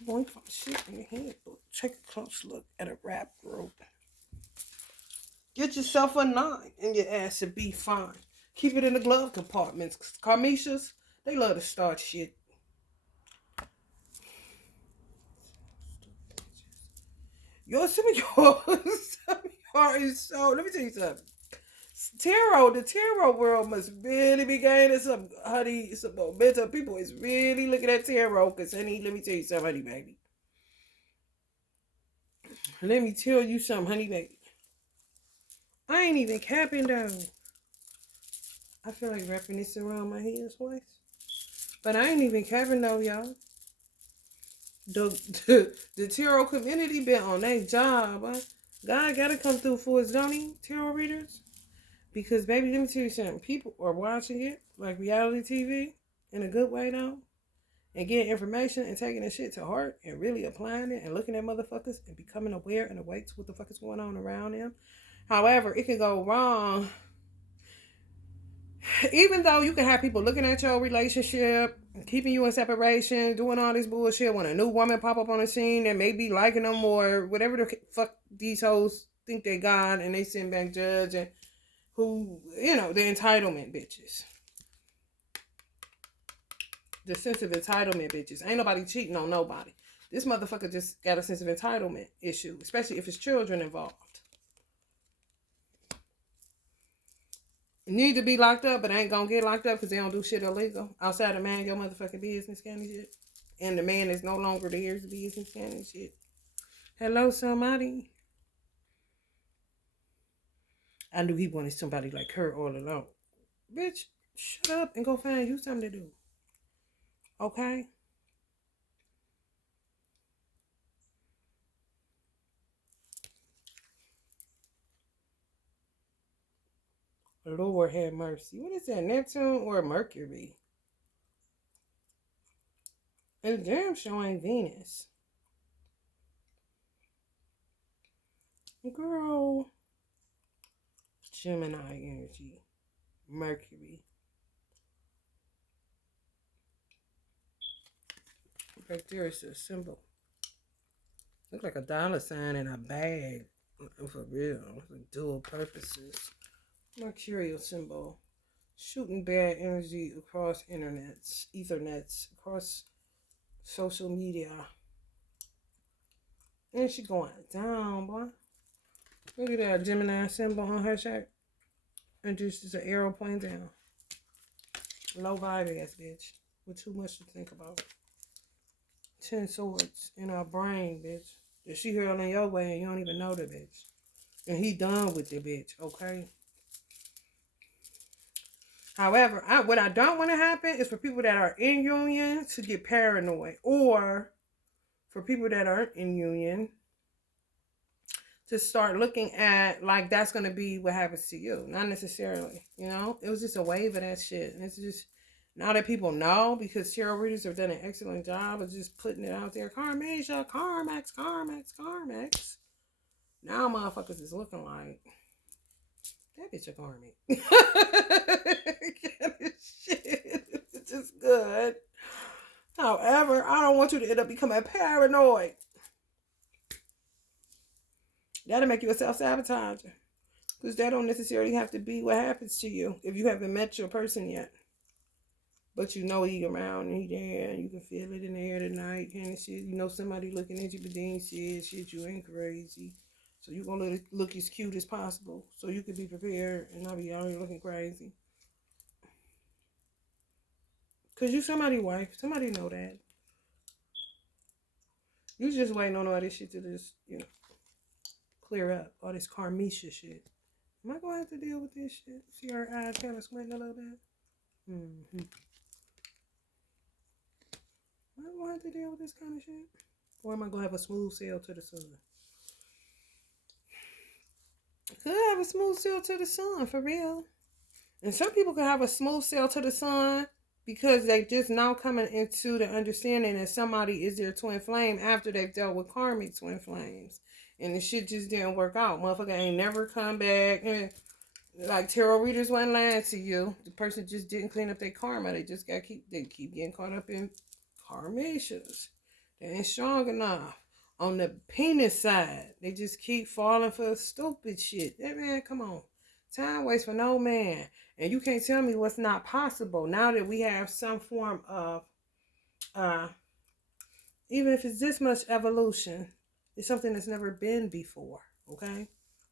Boy, find shit in your head. Take a close look at a rap group. Get yourself a 9 and your ass will be fine. Keep it in the glove compartments. Carmishas, they love to start shit. Yo, some of y'all is so. Let me tell you something. The tarot world must really be gaining some momentum. People is really looking at tarot because, honey, let me tell you something, honey, baby. Let me tell you something, honey, baby. I ain't even capping though. I feel like wrapping this around my head twice. But I ain't even capping though, y'all. The tarot community been on their job. God gotta come through for us, don't he? Tarot readers. Because, baby, let me tell you something. People are watching it like reality TV in a good way, though. And getting information and taking that shit to heart and really applying it and looking at motherfuckers and becoming aware and awake to what the fuck is going on around them. However, it can go wrong. Even though you can have people looking at your relationship, keeping you in separation, doing all this bullshit, when a new woman pop up on the scene and maybe liking them or whatever the fuck these hoes think they got, and they send back judge and who, the entitlement bitches. The sense of entitlement bitches. Ain't nobody cheating on nobody. This motherfucker just got a sense of entitlement issue, especially if it's children involved. Need to be locked up, but ain't gonna get locked up because they don't do shit illegal. Outside of man, your motherfucking business kind of shit. And the man is no longer theirs business kind of shit. Hello, somebody. I knew he wanted somebody like her all along. Bitch, shut up and go find you something to do. Okay? Lord have mercy. What is that, Neptune or Mercury? And damn sure ain't Venus. Girl. Gemini energy. Mercury. Right there is a symbol. Look like a dollar sign in a bag. For real. Like dual purposes. Mercurial symbol. Shooting bad energy across ethernets, across social media. And she going down, boy. Look at that Gemini symbol on her shirt. And just an arrow pointing down. Low vibe ass bitch. With too much to think about. 10 swords in our brain, bitch. That she hurling your way and you don't even know the bitch. And he done with the bitch, okay? However, what I don't want to happen is for people that are in union to get paranoid. Or for people that aren't in union to start looking at like that's going to be what happens to you. Not necessarily, you know? It was just a wave of that shit. And it's just, now that people know, because tarot readers have done an excellent job of just putting it out there. Karmasia, Carmex, Carmex, Carmex. Now motherfuckers is looking like, that bitch a Carmi. Shit. It's just good. However, I don't want you to end up becoming paranoid. That'll make you a self-sabotager. Because that don't necessarily have to be what happens to you if you haven't met your person yet. But you know he around and he there and you can feel it in the air tonight kind of shit. You know somebody looking at you but they ain't said shit, you ain't crazy. So you gonna look as cute as possible. So you can be prepared and not be out here looking crazy. Cause you somebody's wife. Somebody know that. You just waiting on all this shit to just, clear up. All this Karmisha shit. Am I gonna have to deal with this shit? See her eyes kind of squinting a little bit? Mm-hmm. Am I gonna have to deal with this kind of shit? Or am I gonna have a smooth sail to the sun? Could have a smooth sail to the sun, for real. And some people could have a smooth sail to the sun because they just now coming into the understanding that somebody is their twin flame after they've dealt with karmic twin flames. And the shit just didn't work out. Motherfucker ain't never come back. And like tarot readers wasn't lying to you. The person just didn't clean up their karma. They just keep getting caught up in karmations. They ain't strong enough. On the penis side, they just keep falling for stupid shit. Hey man, come on. Time waits for no man. And you can't tell me what's not possible now that we have some form of, even if it's this much evolution, it's something that's never been before, okay?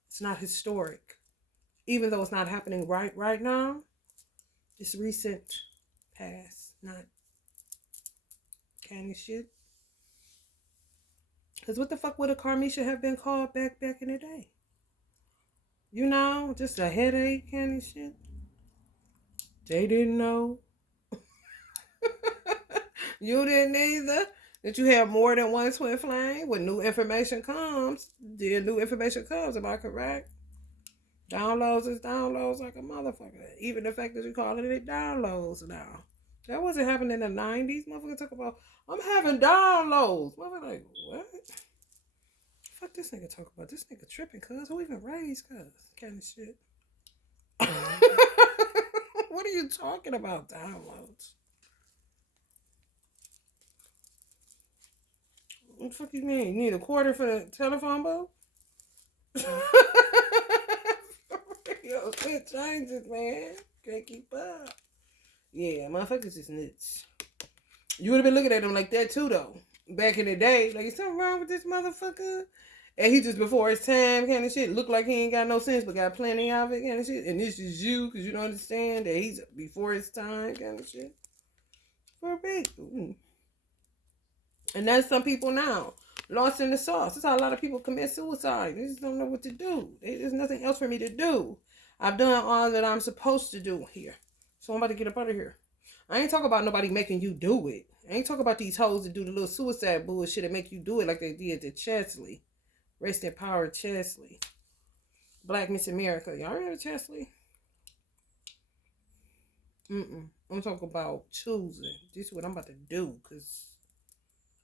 It's not historic. Even though it's not happening right now, it's recent past, not kind of shit. Because what the fuck would a Karmisha have been called back in the day? You know, just a headache kind of shit. They didn't know. You didn't either. That you have more than one twin flame. When new information comes, am I correct? Downloads is downloads like a motherfucker. Even the fact that you calling it downloads now. That wasn't happening in the 90s. Motherfucker talk about, I'm having downloads. Motherfucker like, what? Fuck this nigga talk about. This nigga tripping, cuz. Who even raised cuz? Kind of shit. What are you talking about, downloads? What the fuck you mean? You need a quarter for the telephone bill? Yo, it changes, man. Can't keep up. Yeah, motherfuckers is nuts. You would have been looking at him like that too, though. Back in the day, like, is something wrong with this motherfucker? And he just before his time kind of shit. Look like he ain't got no sense, but got plenty of it kind of shit. And this is you, because you don't understand that he's before his time kind of shit. For people. And that's some people now. Lost in the sauce. That's how a lot of people commit suicide. They just don't know what to do. There's nothing else for me to do. I've done all that I'm supposed to do here. So I'm about to get up out of here. I ain't talking about nobody making you do it. I ain't talking about these hoes that do the little suicide bullshit and make you do it like they did to Chesley. Rest in power, Chesley. Black Miss America. Y'all remember Chesley? I'm talking about choosing. This is what I'm about to do, because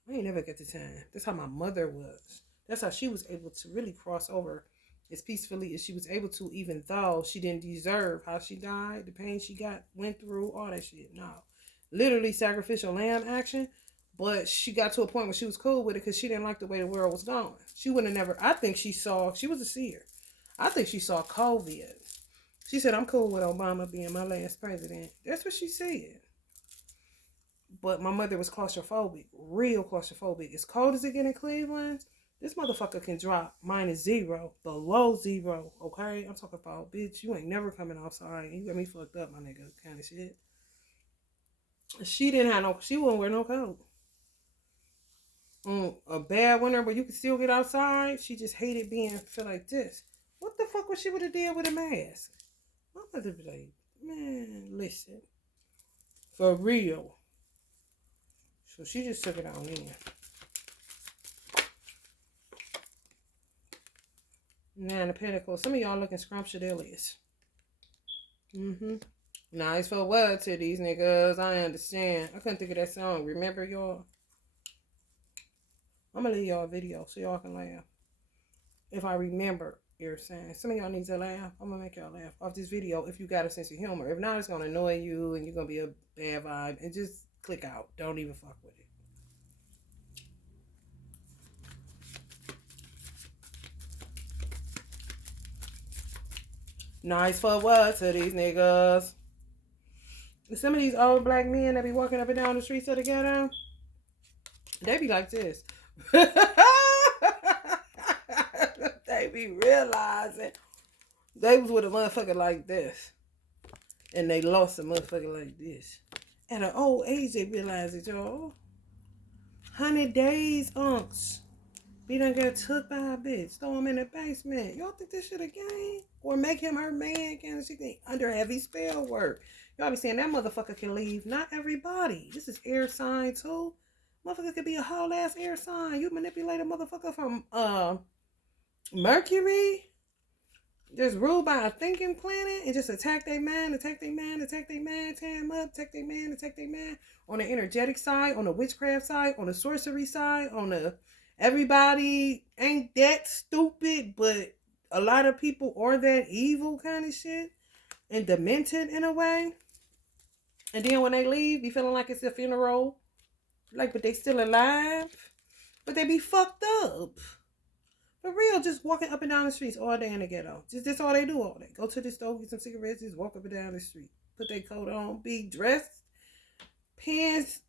I ain't never get the time. That's how my mother was. That's how she was able to really cross over as peacefully as she was able to, even though she didn't deserve how she died, the pain she went through, all that shit. No. Literally sacrificial lamb action. But she got to a point where she was cool with it because she didn't like the way the world was going. She would have never, I think she was a seer. I think she saw COVID. She said, I'm cool with Obama being my last president. That's what she said. But my mother was claustrophobic, real claustrophobic. As cold as it get in Cleveland, this motherfucker can drop -0, below 0, okay? I'm talking about, bitch, you ain't never coming outside. You got me fucked up, my nigga, kind of shit. She didn't have no. She wouldn't wear no coat. A bad winter, but you could still get outside. She just hated being feel like this. What the fuck would she would have did with a mask? My mother be like, man, listen, for real. So she just took it on in. Nine of Pentacles. Some of y'all looking scrumptious. Mm-hmm. Nice for what to these niggas? I understand. I couldn't think of that song. Remember y'all? I'm gonna leave y'all a video so y'all can laugh. If I remember you're saying. Some of y'all need to laugh. I'm gonna make y'all laugh off this video if you got a sense of humor. If not, it's gonna annoy you and you're gonna be a bad vibe. And just click out. Don't even fuck with it. Nice for what to these niggas? Some of these old black men that be walking up and down the streets of the ghetto, they be like this. They be realizing they was with a motherfucker like this. And they lost a motherfucker like this. At an old age, they realize it, y'all. 100 days, unks. Be done get took by a bitch. Throw him in the basement. Y'all think this shit a game? Or make him her man? Can she think under heavy spell work? Y'all be saying that motherfucker can leave. Not everybody. This is air sign too. Motherfucker could be a whole ass air sign. You manipulate a motherfucker from Mercury. Just ruled by a thinking planet and just attack their man, attack their man, attack their man, tear him up, attack their man, attack their man. On the energetic side, on the witchcraft side, on the sorcery side, on the everybody ain't that stupid, but a lot of people are that evil kind of shit and demented in a way. And then when they leave, be feeling like it's a funeral. Like, but they still alive. But they be fucked up. For real, just walking up and down the streets all day in the ghetto. Just that's all they do all day. Go to the store, get some cigarettes, just walk up and down the street. Put their coat on, be dressed, pants,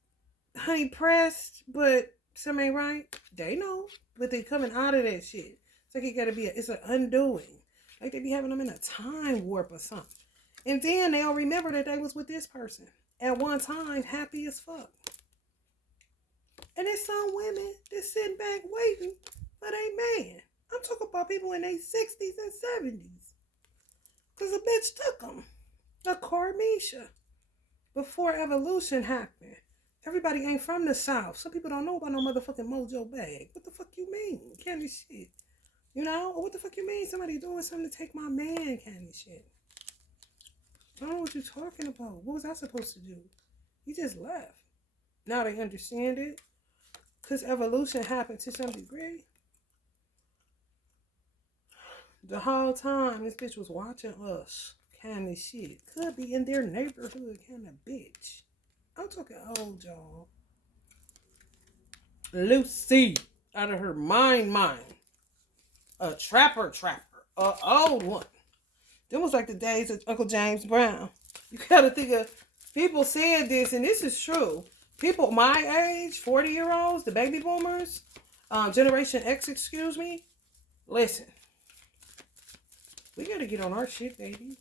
honey pressed, but some ain't right. They know, but they coming out of that shit. It's like it gotta be, it's an undoing. Like they be having them in a time warp or something. And then they'll remember that they was with this person at one time, happy as fuck. And there's some women that's sitting back waiting for their man. I'm talking about people in their 60s and 70s. Because a bitch took them. A Carmisha. Before evolution happened. Everybody ain't from the South. Some people don't know about no motherfucking Mojo bag. What the fuck you mean? Kind of shit. You know? Or what the fuck you mean? Somebody doing something to take my man kind of shit. I don't know what you're talking about. What was I supposed to do? You just left. Now they understand it. Because evolution happened to some degree. The whole time, this bitch was watching us. Kind of shit. Could be in their neighborhood kind of bitch. I'm talking old, y'all. Lucy. Out of her mind. A trapper. A old one. Them was like the days of Uncle James Brown. You gotta think of, people said this, and this is true. People my age, 40-year-olds, the baby boomers, Generation X, excuse me. Listen. We gotta get on our shit, baby.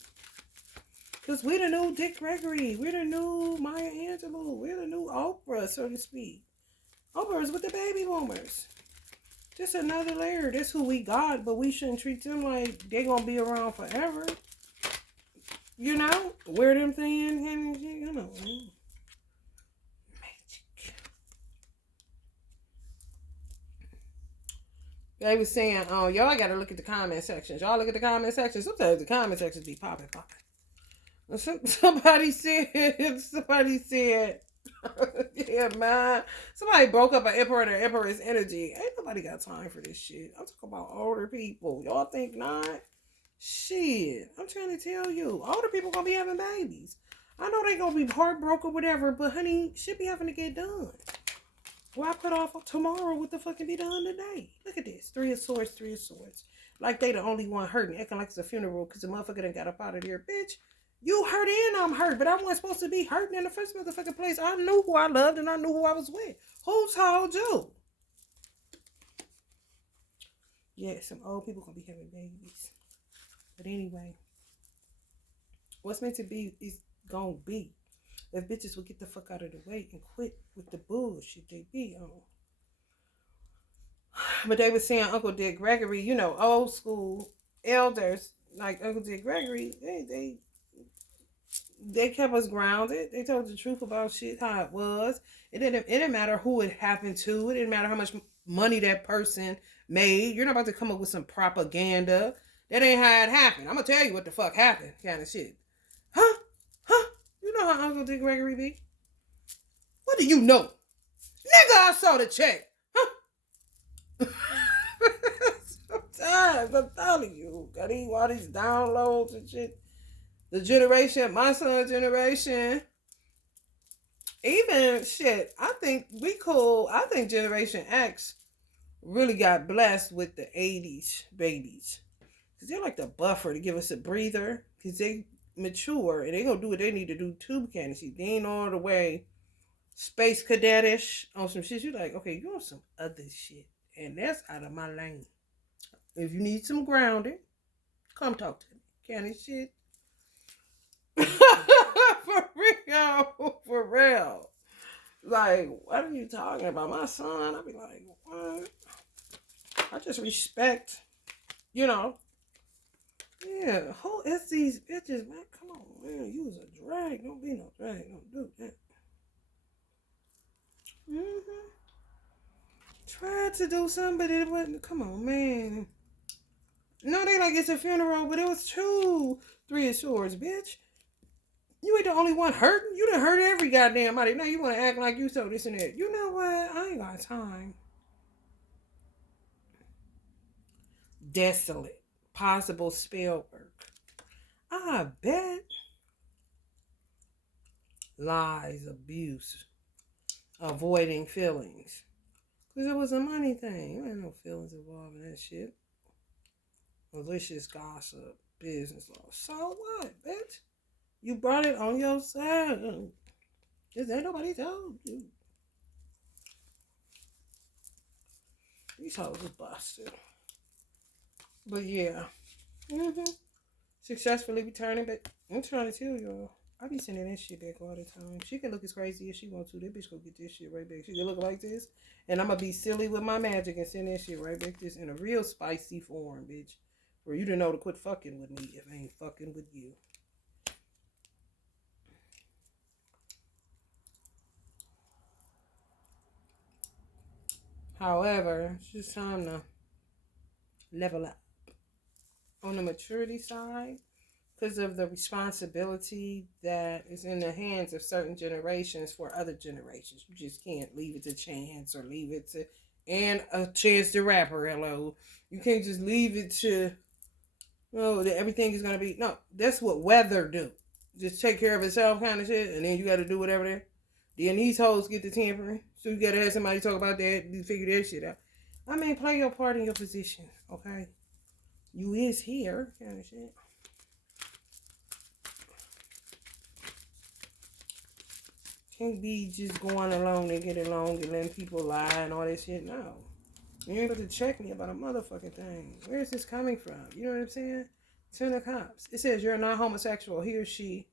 Because we the new Dick Gregory. We're the new Maya Angelou. We're the new Oprah, so to speak. Oprah's with the baby boomers. Just another layer. That's who we got, but we shouldn't treat them like they gonna be around forever. You know? Wear them things and you know. Magic. They was saying, oh, y'all gotta look at the comment sections. Y'all look at the comment sections. Sometimes the comment sections be popping. Somebody said, yeah, man. Somebody broke up an emperor and an empress energy. Ain't nobody got time for this shit. I'm talking about older people. Y'all think not? Shit. I'm trying to tell you. Older people gonna be having babies. I know they gonna be heartbroken or whatever, but honey, shit be having to get done. Why put off tomorrow what the fuck can be done today? Look at this. 3 of Swords. Like they the only one hurting, acting like it's a funeral because the motherfucker done got up out of there. Bitch, you hurt and I'm hurt, but I wasn't supposed to be hurting in the first motherfucking place. I knew who I loved and I knew who I was with. Who told you? Yeah, some old people gonna be having babies. But anyway, what's meant to be is gonna be. if bitches would get the fuck out of the way and quit with the bullshit they be on. But they were saying Uncle Dick Gregory, you know, old school elders like Uncle Dick Gregory, they kept us grounded. They told the truth about shit how it was. It didn't matter who it happened to. It didn't matter how much money that person made. You're not about to come up with some propaganda. That ain't how it happened. I'm gonna tell you what the fuck happened, kind of shit. Huh? Huh? You know how Uncle Dick Gregory be? What do you know? Nigga, I saw the check. Huh? Sometimes I'm telling you, got all these downloads and shit. The generation, my son generation, even shit, I think we cool. I think Generation X really got blessed with the 80s babies. Because they're like the buffer to give us a breather. Because they mature and they gonna do what they need to do too, can't see? They ain't all the way space cadetish on some shit. You're like, okay, you on some other shit. And that's out of my lane. If you need some grounding, come talk to me. Can't shit. For real. Like, what are you talking about? My son, I'd be like, what? I just respect, you know. Yeah, who is these bitches, man? Come on, man. You was a drag. Don't be no drag. Don't do that. Tried to do something, but it wasn't. Come on, man. No, they like it's a funeral, but it was 3 of swords, bitch. You ain't the only one hurting. You done hurt every goddamn body. Now you want to act like you so this and that. You know what? I ain't got time. Desolate. Possible spell work. I bet. Lies, abuse, avoiding feelings. Because it was a money thing. There ain't no feelings involved in that shit. Malicious gossip, business law. So what, bitch? You brought it on your side. Just ain't nobody told you. These hoes are busted. But yeah. Successfully returning, but I'm trying to tell y'all. I be sending that shit back all the time. She can look as crazy as she wants to. That bitch go get this shit right back. She can look like this. And I'm going to be silly with my magic and send that shit right back this in a real spicy form, bitch. For you to know to quit fucking with me if I ain't fucking with you. However, it's just time to level up. On the maturity side, because of the responsibility that is in the hands of certain generations for other generations. You just can't leave it to chance or leave it to, and a chance to rapper, hello. You can't just leave it to, that everything is going to be, no, that's what weather do. Just take care of itself kind of shit, and then you got to do whatever there. Then these hoes get the tampering, so you got to have somebody talk about that, you figure that shit out. I mean, play your part in your position, okay? You is here, kind of shit. Can't be just going along and get along and letting people lie and all that shit. No. You ain't able to check me about a motherfucking thing. Where is this coming from? You know what I'm saying? Send the cops. It says you're not homosexual. He or she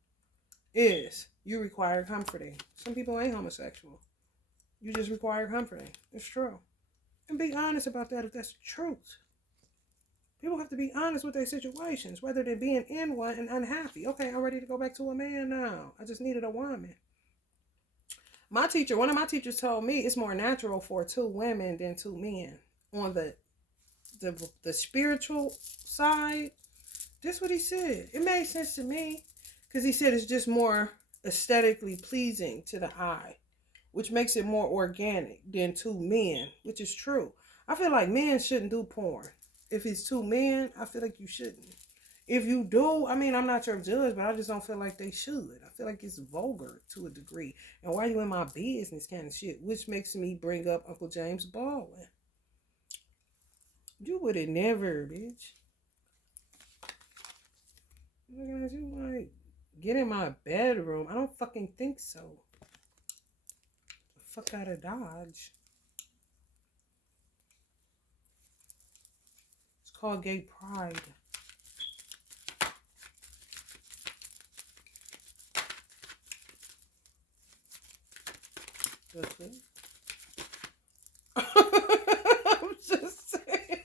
is. You require comforting. Some people ain't homosexual. You just require comforting. It's true. And be honest about that if that's the truth. People have to be honest with their situations, whether they're being in one and unhappy. Okay, I'm ready to go back to a man now. I just needed a woman. One of my teachers told me it's more natural for 2 women than 2 men. On the spiritual side, that's what he said. It made sense to me because he said it's just more aesthetically pleasing to the eye, which makes it more organic than 2 men, which is true. I feel like men shouldn't do porn. If it's 2 men, I feel like you shouldn't. If you do, I mean, I'm not your judge, but I just don't feel like they should. I feel like it's vulgar to a degree. And why are you in my business kind of shit? Which makes me bring up Uncle James Baldwin. You would have never, bitch. Look at you, like, get in my bedroom. I don't fucking think so. The fuck out of Dodge. It's called gay pride. Just saying. I'm just saying.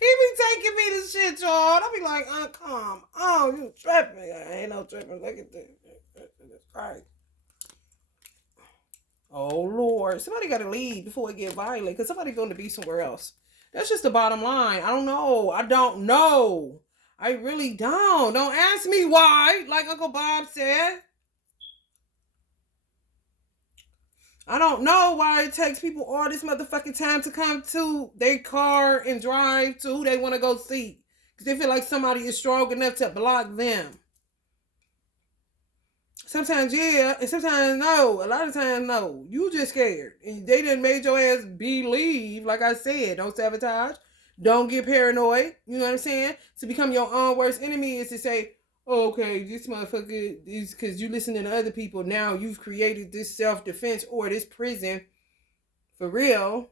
He be taking me to shit, y'all. I be like, come on, you tripping. I ain't no tripping. Look at this. It's crazy. Oh, Lord. Somebody got to leave before it get violent because somebody going to be somewhere else. That's just the bottom line. I don't know. I really don't. Don't ask me why, like Uncle Bob said. I don't know why it takes people all this motherfucking time to come to their car and drive to who they want to go see. Because they feel like somebody is strong enough to block them. Sometimes yeah, and sometimes no. A lot of times no. You just scared. And they done made your ass believe, like I said, don't sabotage. Don't get paranoid. You know what I'm saying? To become your own worst enemy is to say, oh, okay, this motherfucker is because you listening to other people. Now you've created this self-defense or this prison for real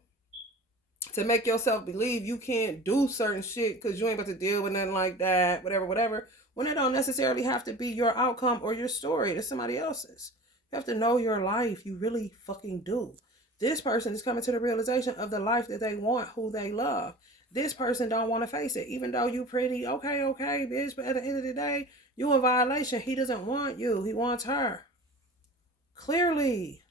to make yourself believe you can't do certain shit because you ain't about to deal with nothing like that, whatever. When it don't necessarily have to be your outcome or your story. It's somebody else's. You have to know your life. You really fucking do. This person is coming to the realization of the life that they want, who they love. This person don't want to face it. Even though you pretty, okay, bitch. But at the end of the day, you in violation. He doesn't want you. He wants her. Clearly.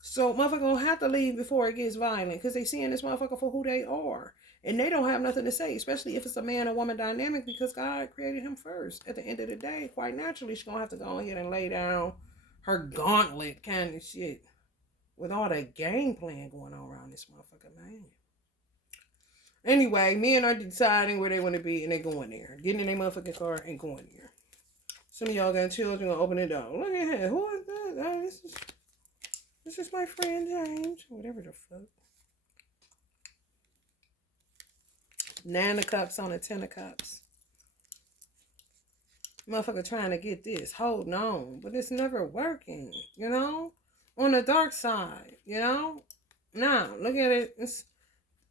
So motherfucker gonna have to leave before it gets violent because they seeing this motherfucker for who they are. And they don't have nothing to say, especially if it's a man or woman dynamic because God created him first. At the end of the day, quite naturally, she's going to have to go ahead and lay down her gauntlet kind of shit with all that game plan going on around this motherfucker, man. Anyway, men are deciding where they want to be and they going there. Getting in their motherfucking car and going there. Some of y'all got children gonna open the door. Look at him. Who is that? This is my friend James. Whatever the fuck. 9 of Cups on a 10 of Cups. Motherfucker trying to get this, holding on, but it's never working, you know? On the dark side, you know? Now, look at it.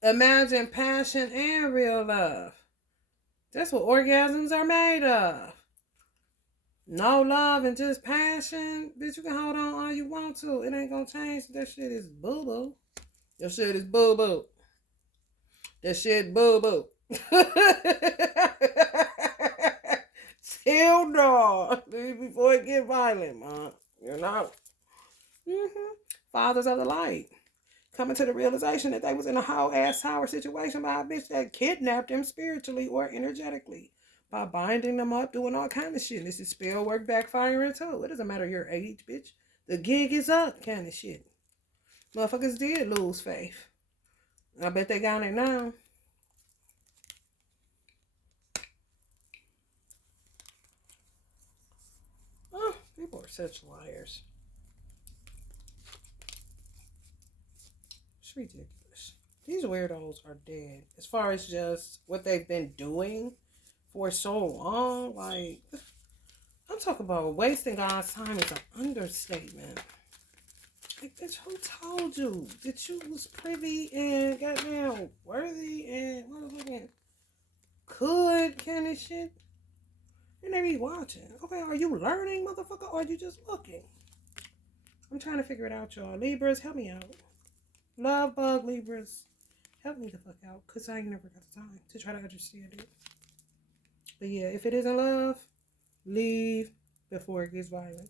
Imagine passion and real love. That's what orgasms are made of. No love and just passion. Bitch, you can hold on all you want to. It ain't gonna change. That shit is boo-boo. Your shit is boo-boo. That shit boo-boo. Still no. Before it get violent, man. You know? Fathers of the light. Coming to the realization that they was in a whole ass sour situation by a bitch that kidnapped them spiritually or energetically. By binding them up, doing all kind of shit. This is spell work backfiring too. It doesn't matter your age, bitch. The gig is up kind of shit. Motherfuckers did lose faith. I bet they got it now. Oh, people are such liars. It's ridiculous. These weirdos are dead. As far as just what they've been doing for so long, like, I'm talking about wasting God's time is an understatement. Like, bitch, who told you that you was privy and goddamn worthy and motherfucking could kind of shit? And they be watching. Okay, are you learning, motherfucker, or are you just looking? I'm trying to figure it out, y'all. Libras, help me out. Love bug Libras, help me the fuck out, because I ain't never got the time to try to understand it. But yeah, if it isn't love, leave before it gets violent.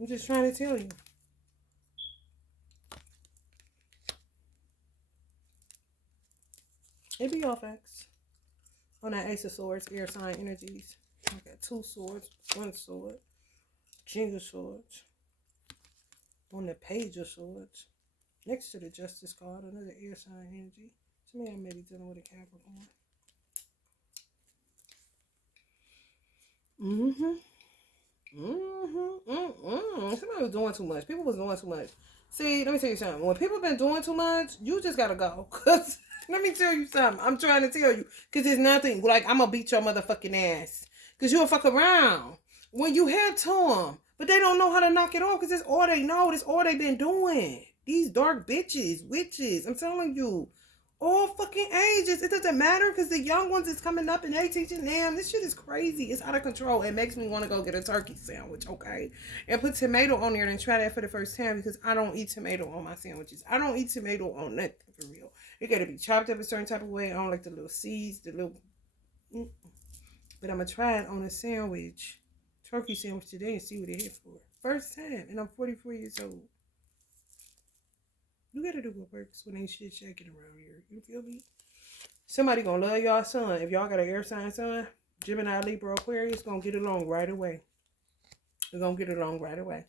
I'm just trying to tell you. It be all facts. On that Ace of Swords, air sign energies. I got 2 swords, 1 sword, King of Swords. On the Page of Swords. Next to the Justice card, another air sign energy. To me, I may be dealing with a Capricorn. Somebody was doing too much. People was doing too much. See, let me tell you something. When people been doing too much, you just gotta go. Cause let me tell you something. I'm trying to tell you. Cause there's nothing like I'm gonna beat your motherfucking ass. Cause you'll fuck around. When you head to them. But they don't know how to knock it off. Cause it's all they know. It's all they been doing. These dark bitches, witches. I'm telling you. All fucking ages. It doesn't matter because the young ones is coming up and they teaching them. This shit is crazy. It's out of control. It makes me want to go get a turkey sandwich, okay? And put tomato on there and try that for the first time because I don't eat tomato on my sandwiches. I don't eat tomato on nothing for real. It got to be chopped up a certain type of way. I don't like the little seeds, the little... But I'm going to try it on a sandwich, turkey sandwich today and see what it hits for. First time. And I'm 44 years old. You gotta do what works when ain't shit shaking around here. You feel me? Somebody gonna love y'all son. If y'all got an air sign son, Gemini, Libra, Aquarius, gonna get along right away. They're gonna get along right away.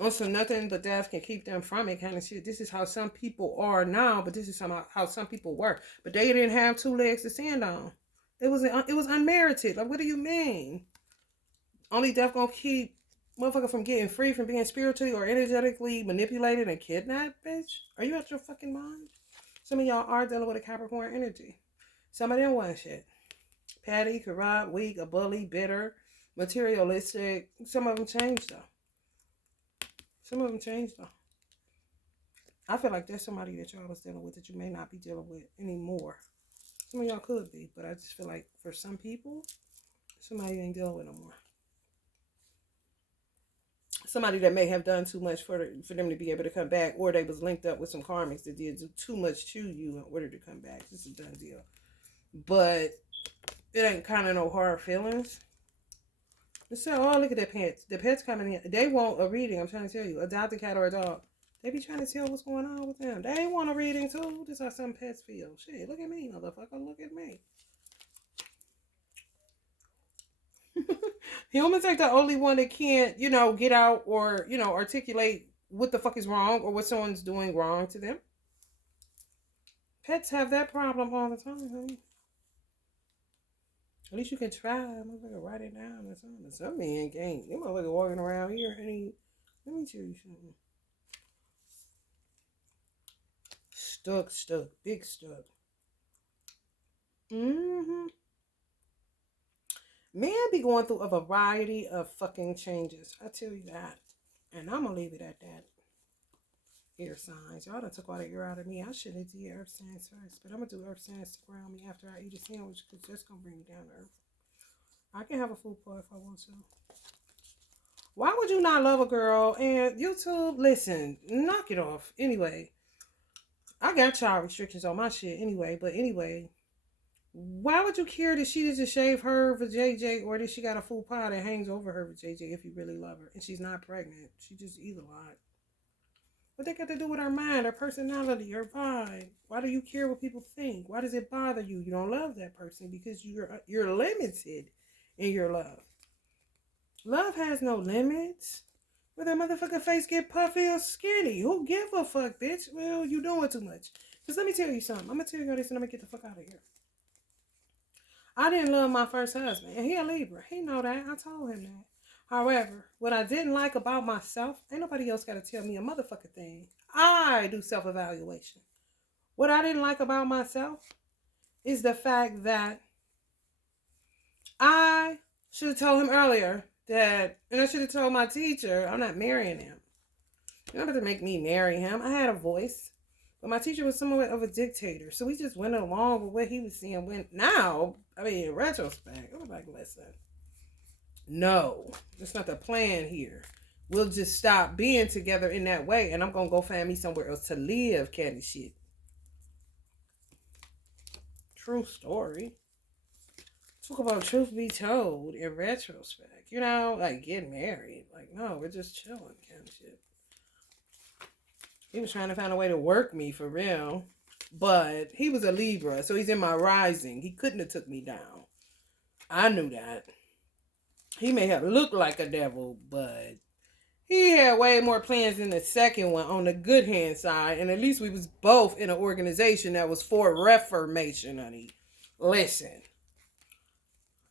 Also, nothing but death can keep them from it kind of shit. This is how some people are now, but this is how some people were. But they didn't have two legs to stand on. It was unmerited. Like, what do you mean? Only death gonna keep motherfucker from getting free from being spiritually or energetically manipulated and kidnapped, bitch? Are you out your fucking mind? Some of y'all are dealing with a Capricorn energy. Some of them want shit. Petty, corrupt, weak, a bully, bitter, materialistic. Some of them changed though. Some of them changed though. I feel like there's somebody that y'all was dealing with that you may not be dealing with anymore. Some of y'all could be, but I just feel like for some people, somebody ain't dealing with no more. Somebody that may have done too much for them to be able to come back, or they was linked up with some karmics that did too much to you in order to come back. It's a done deal. But it ain't kind of no hard feelings. So, oh, look at the pets. The pets coming in. They want a reading, I'm trying to tell you. Adopt a cat or a dog. They be trying to tell what's going on with them. They want a reading too. This is how some pets feel. Shit, look at me, motherfucker. Look at me. Humans ain't the only one that can't, get out or, articulate what the fuck is wrong or what someone's doing wrong to them. Pets have that problem all the time, honey. At least you can try. Motherfucker, write it down or something. Some men can't. Them motherfucker walking around here, honey. Let me tell you something. Stuck. Big stuck. Men be going through a variety of fucking changes. I tell you that. And I'm going to leave it at that. Air signs. Y'all done took all the air out of me. I should have did earth signs first. But I'm going to do earth signs to ground me after I eat a sandwich because that's going to bring me down to earth. I can have a food plot if I want to. Why would you not love a girl? And YouTube, listen, knock it off. Anyway, I got child restrictions on my shit anyway. But anyway, why would you care that she just shave her vajayjay or that she got a full pie that hangs over her vajayjay if you really love her and she's not pregnant? She just eats a lot. What they got to do with her mind, her personality, her vibe? Why do you care what people think? Why does it bother you? You don't love that person because you're limited in your love. Love has no limits. Will that motherfucker face get puffy or skinny? Who give a fuck, bitch? Well, you doing too much. Because let me tell you something. I'm going to tell you all this and I'm going to get the fuck out of here. I didn't love my first husband. And he a Libra. He know that. I told him that. However, what I didn't like about myself, ain't nobody else got to tell me a motherfucking thing. I do self-evaluation. What I didn't like about myself is the fact that I should have told him earlier that, and I should have told my teacher, I'm not marrying him. You're not going to make me marry him. I had a voice. But my teacher was somewhat of a dictator. So we just went along with what he was saying. Now, in retrospect, I was like, listen, no, that's not the plan here. We'll just stop being together in that way. And I'm going to go find me somewhere else to live, candy shit. True story. Talk about truth be told in retrospect. Like getting married. Like, no, we're just chilling, kind of shit. He was trying to find a way to work me for real. But he was a Libra, so he's in my rising. He couldn't have took me down. I knew that. He may have looked like a devil, but he had way more plans than the second one on the good hand side. And at least we was both in an organization that was for reformation, honey. Listen.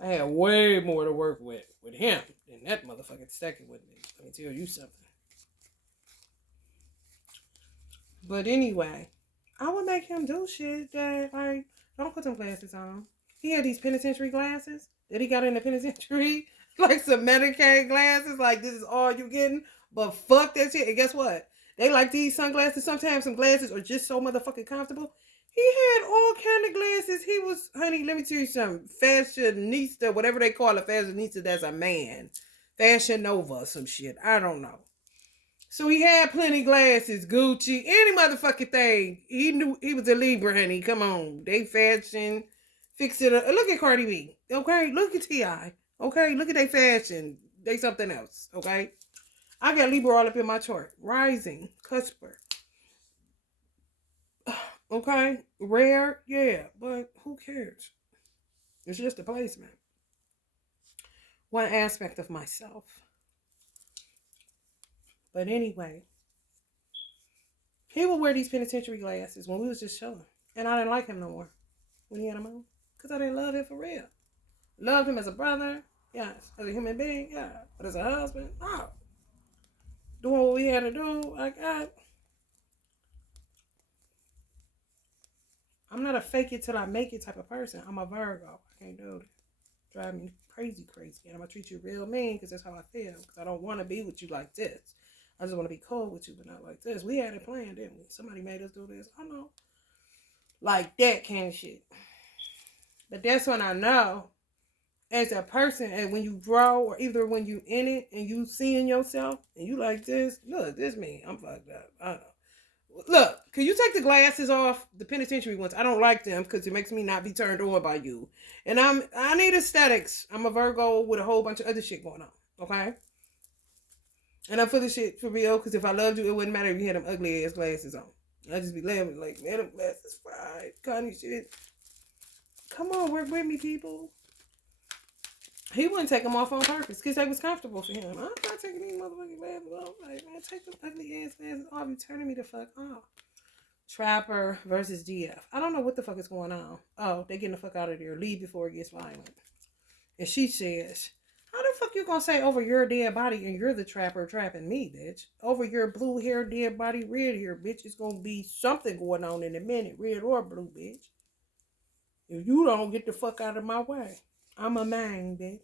I had way more to work with him than that motherfucking second with me. Let me tell you something. But anyway, I would make him do shit that, like, don't put them glasses on. He had these penitentiary glasses that he got in the penitentiary. Like some Medicaid glasses. Like, this is all you getting. But fuck that shit. And guess what? They like these sunglasses. Sometimes some glasses are just so motherfucking comfortable. He had all kind of glasses. He was, honey, let me tell you something. Fashionista, whatever they call a fashionista, that's a man. Fashion Nova, some shit. I don't know. So he had plenty glasses, Gucci, any motherfucking thing. He knew he was a Libra, honey. Come on. They fashion, fix it up. Look at Cardi B. Okay? Look at T.I. Okay? Look at they fashion. They something else. Okay? I got Libra all up in my chart. Rising, Cusper. Okay? Rare, yeah. But who cares? It's just a placement. One aspect of myself. But anyway, he would wear these penitentiary glasses when we was just chilling. And I didn't like him no more when he had them on. Because I didn't love him for real. Loved him as a brother, yes. As a human being, yeah. But as a husband, no. Doing what we had to do, I'm not a fake it till I make it type of person. I'm a Virgo. I can't do it. Drive me crazy. And I'm going to treat you real mean because that's how I feel. Because I don't want to be with you like this. I just want to be cool with you, but not like this. We had it planned, didn't we? Somebody made us do this. I know. Like that kind of shit. But that's when I know, as a person, and when you grow, or either when you in it and you seeing yourself, and you like this, look, this me. I'm fucked up. I know. Look, can you take the glasses off? The penitentiary ones. I don't like them because it makes me not be turned on by you. And I need aesthetics. I'm a Virgo with a whole bunch of other shit going on. Okay? And I'm full of shit for real, because if I loved you, it wouldn't matter if you had them ugly ass glasses on. I'd just be laughing like, man, them glasses fried. Connie shit. Come on, work with me, people. He wouldn't take them off on purpose because they was comfortable for him. I'm not taking these motherfucking glasses off. Like, man, take them ugly ass glasses off. You turning me the fuck off. Trapper versus DF. I don't know what the fuck is going on. Oh, they getting the fuck out of there. Leave before it gets violent. And she says, how the fuck you gonna say over your dead body and you're the trapper trapping me, bitch? Over your blue hair, dead body, red hair, bitch. It's gonna be something going on in a minute, red or blue, bitch. If you don't get the fuck out of my way. I'm a man, bitch.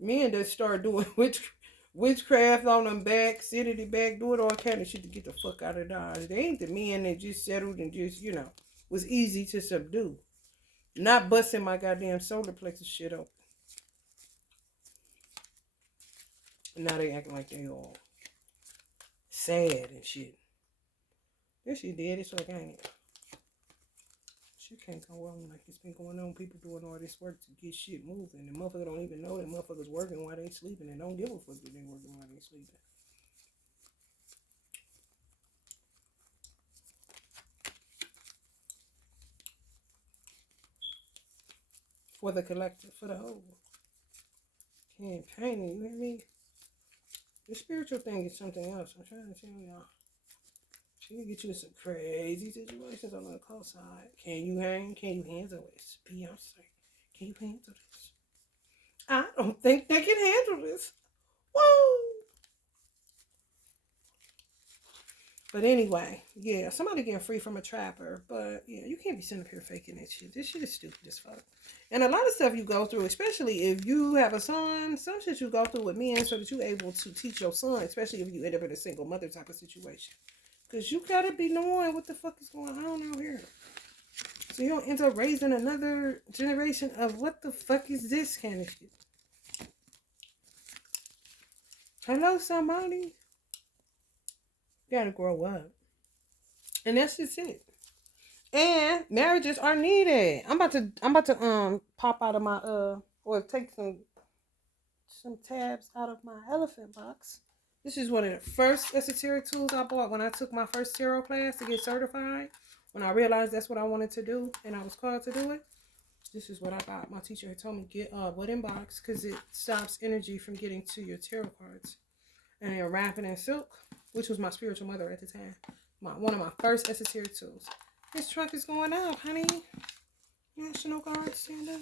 Men that start doing witchcraft on them back, sitting the back, doing all kind of shit to get the fuck out of Dodge. They ain't the men that just settled and just, was easy to subdue. Not busting my goddamn solar plexus shit open. And now they acting like they all sad and shit. This shit dead. It's like, ain't it? Shit can't go wrong like it's been going on. People doing all this work to get shit moving. And motherfuckers don't even know that motherfuckers working while they sleeping and don't give a fuck that they working while they sleeping. For the collective, for the whole campaigning, you hear me? The spiritual thing is something else. I'm trying to tell y'all. She can get you in some crazy situations on the co-side. Can you hang? Can you handle this? Beyonce, can you handle this? I don't think they can handle this. Woo! But anyway, yeah, somebody getting free from a trapper. But yeah, you can't be sitting up here faking that shit. This shit is stupid as fuck. And a lot of stuff you go through, especially if you have a son, some shit you go through with men so that you're able to teach your son, especially if you end up in a single mother type of situation. Because you gotta be knowing what the fuck is going on out here. So you don't end up raising another generation of what the fuck is this kind of shit. Hello, somebody. You gotta grow up. And that's just it. And marriages are needed. I'm about to pop out of my or take some tabs out of my elephant box. This is one of the first esoteric tools I bought when I took my first tarot class to get certified. When I realized that's what I wanted to do and I was called to do it. This is what I bought. My teacher had told me get a wooden box because it stops energy from getting to your tarot cards. And then wrap it in silk, which was my spiritual mother at the time. One of my first esoteric tools. This truck is going up, honey. National Guard, stand up.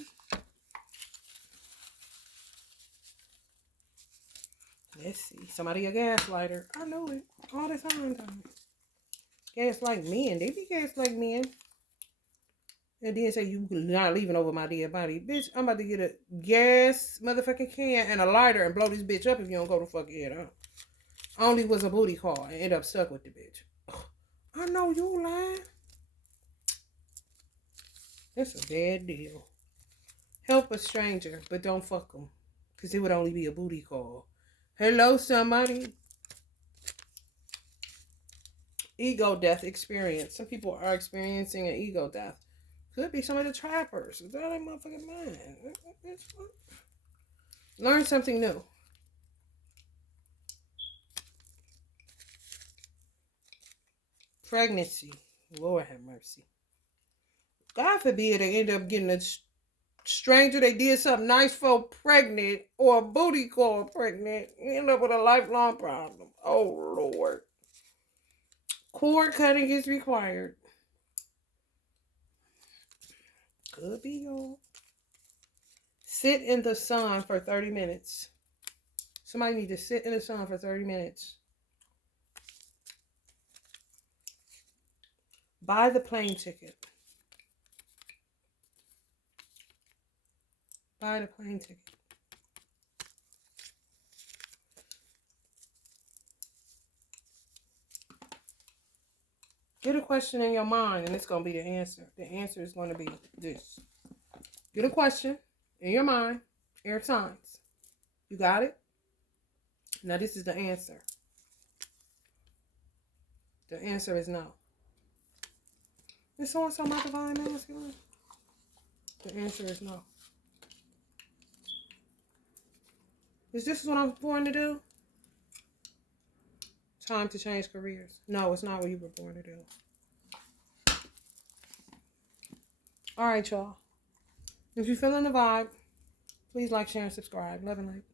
Let's see. Somebody a gaslighter. I know it. All the time. Gaslight men. They be gaslight men. And then say you not leaving over my dead body. Bitch, I'm about to get a gas motherfucking can and a lighter and blow this bitch up if you don't go to fuck head up. Only was a booty call and end up stuck with the bitch. Ugh. I know you lying. That's a bad deal. Help a stranger, but don't fuck them. Because it would only be a booty call. Hello, somebody. Ego death experience. Some people are experiencing an ego death. Could be some of the trappers. It's out of motherfucking mind. Learn something new. Pregnancy. Lord have mercy. God forbid they end up getting a stranger they did something nice for pregnant or a booty call pregnant. You end up with a lifelong problem. Oh, Lord. Cord cutting is required. Could be y'all. Sit in the sun for 30 minutes. Somebody need to sit in the sun for 30 minutes. Buy the plane ticket. Buy the plane ticket. Get a question in your mind and it's going to be the answer. The answer is going to be this. Get a question in your mind. Air signs. You got it? Now this is the answer. The answer is no. Is so-and-so my divine masculine? The answer is no. Is this what I'm born to do? Time to change careers. No, it's not what you were born to do. All right, y'all. If you're feeling the vibe, please like, share, and subscribe. Love and light.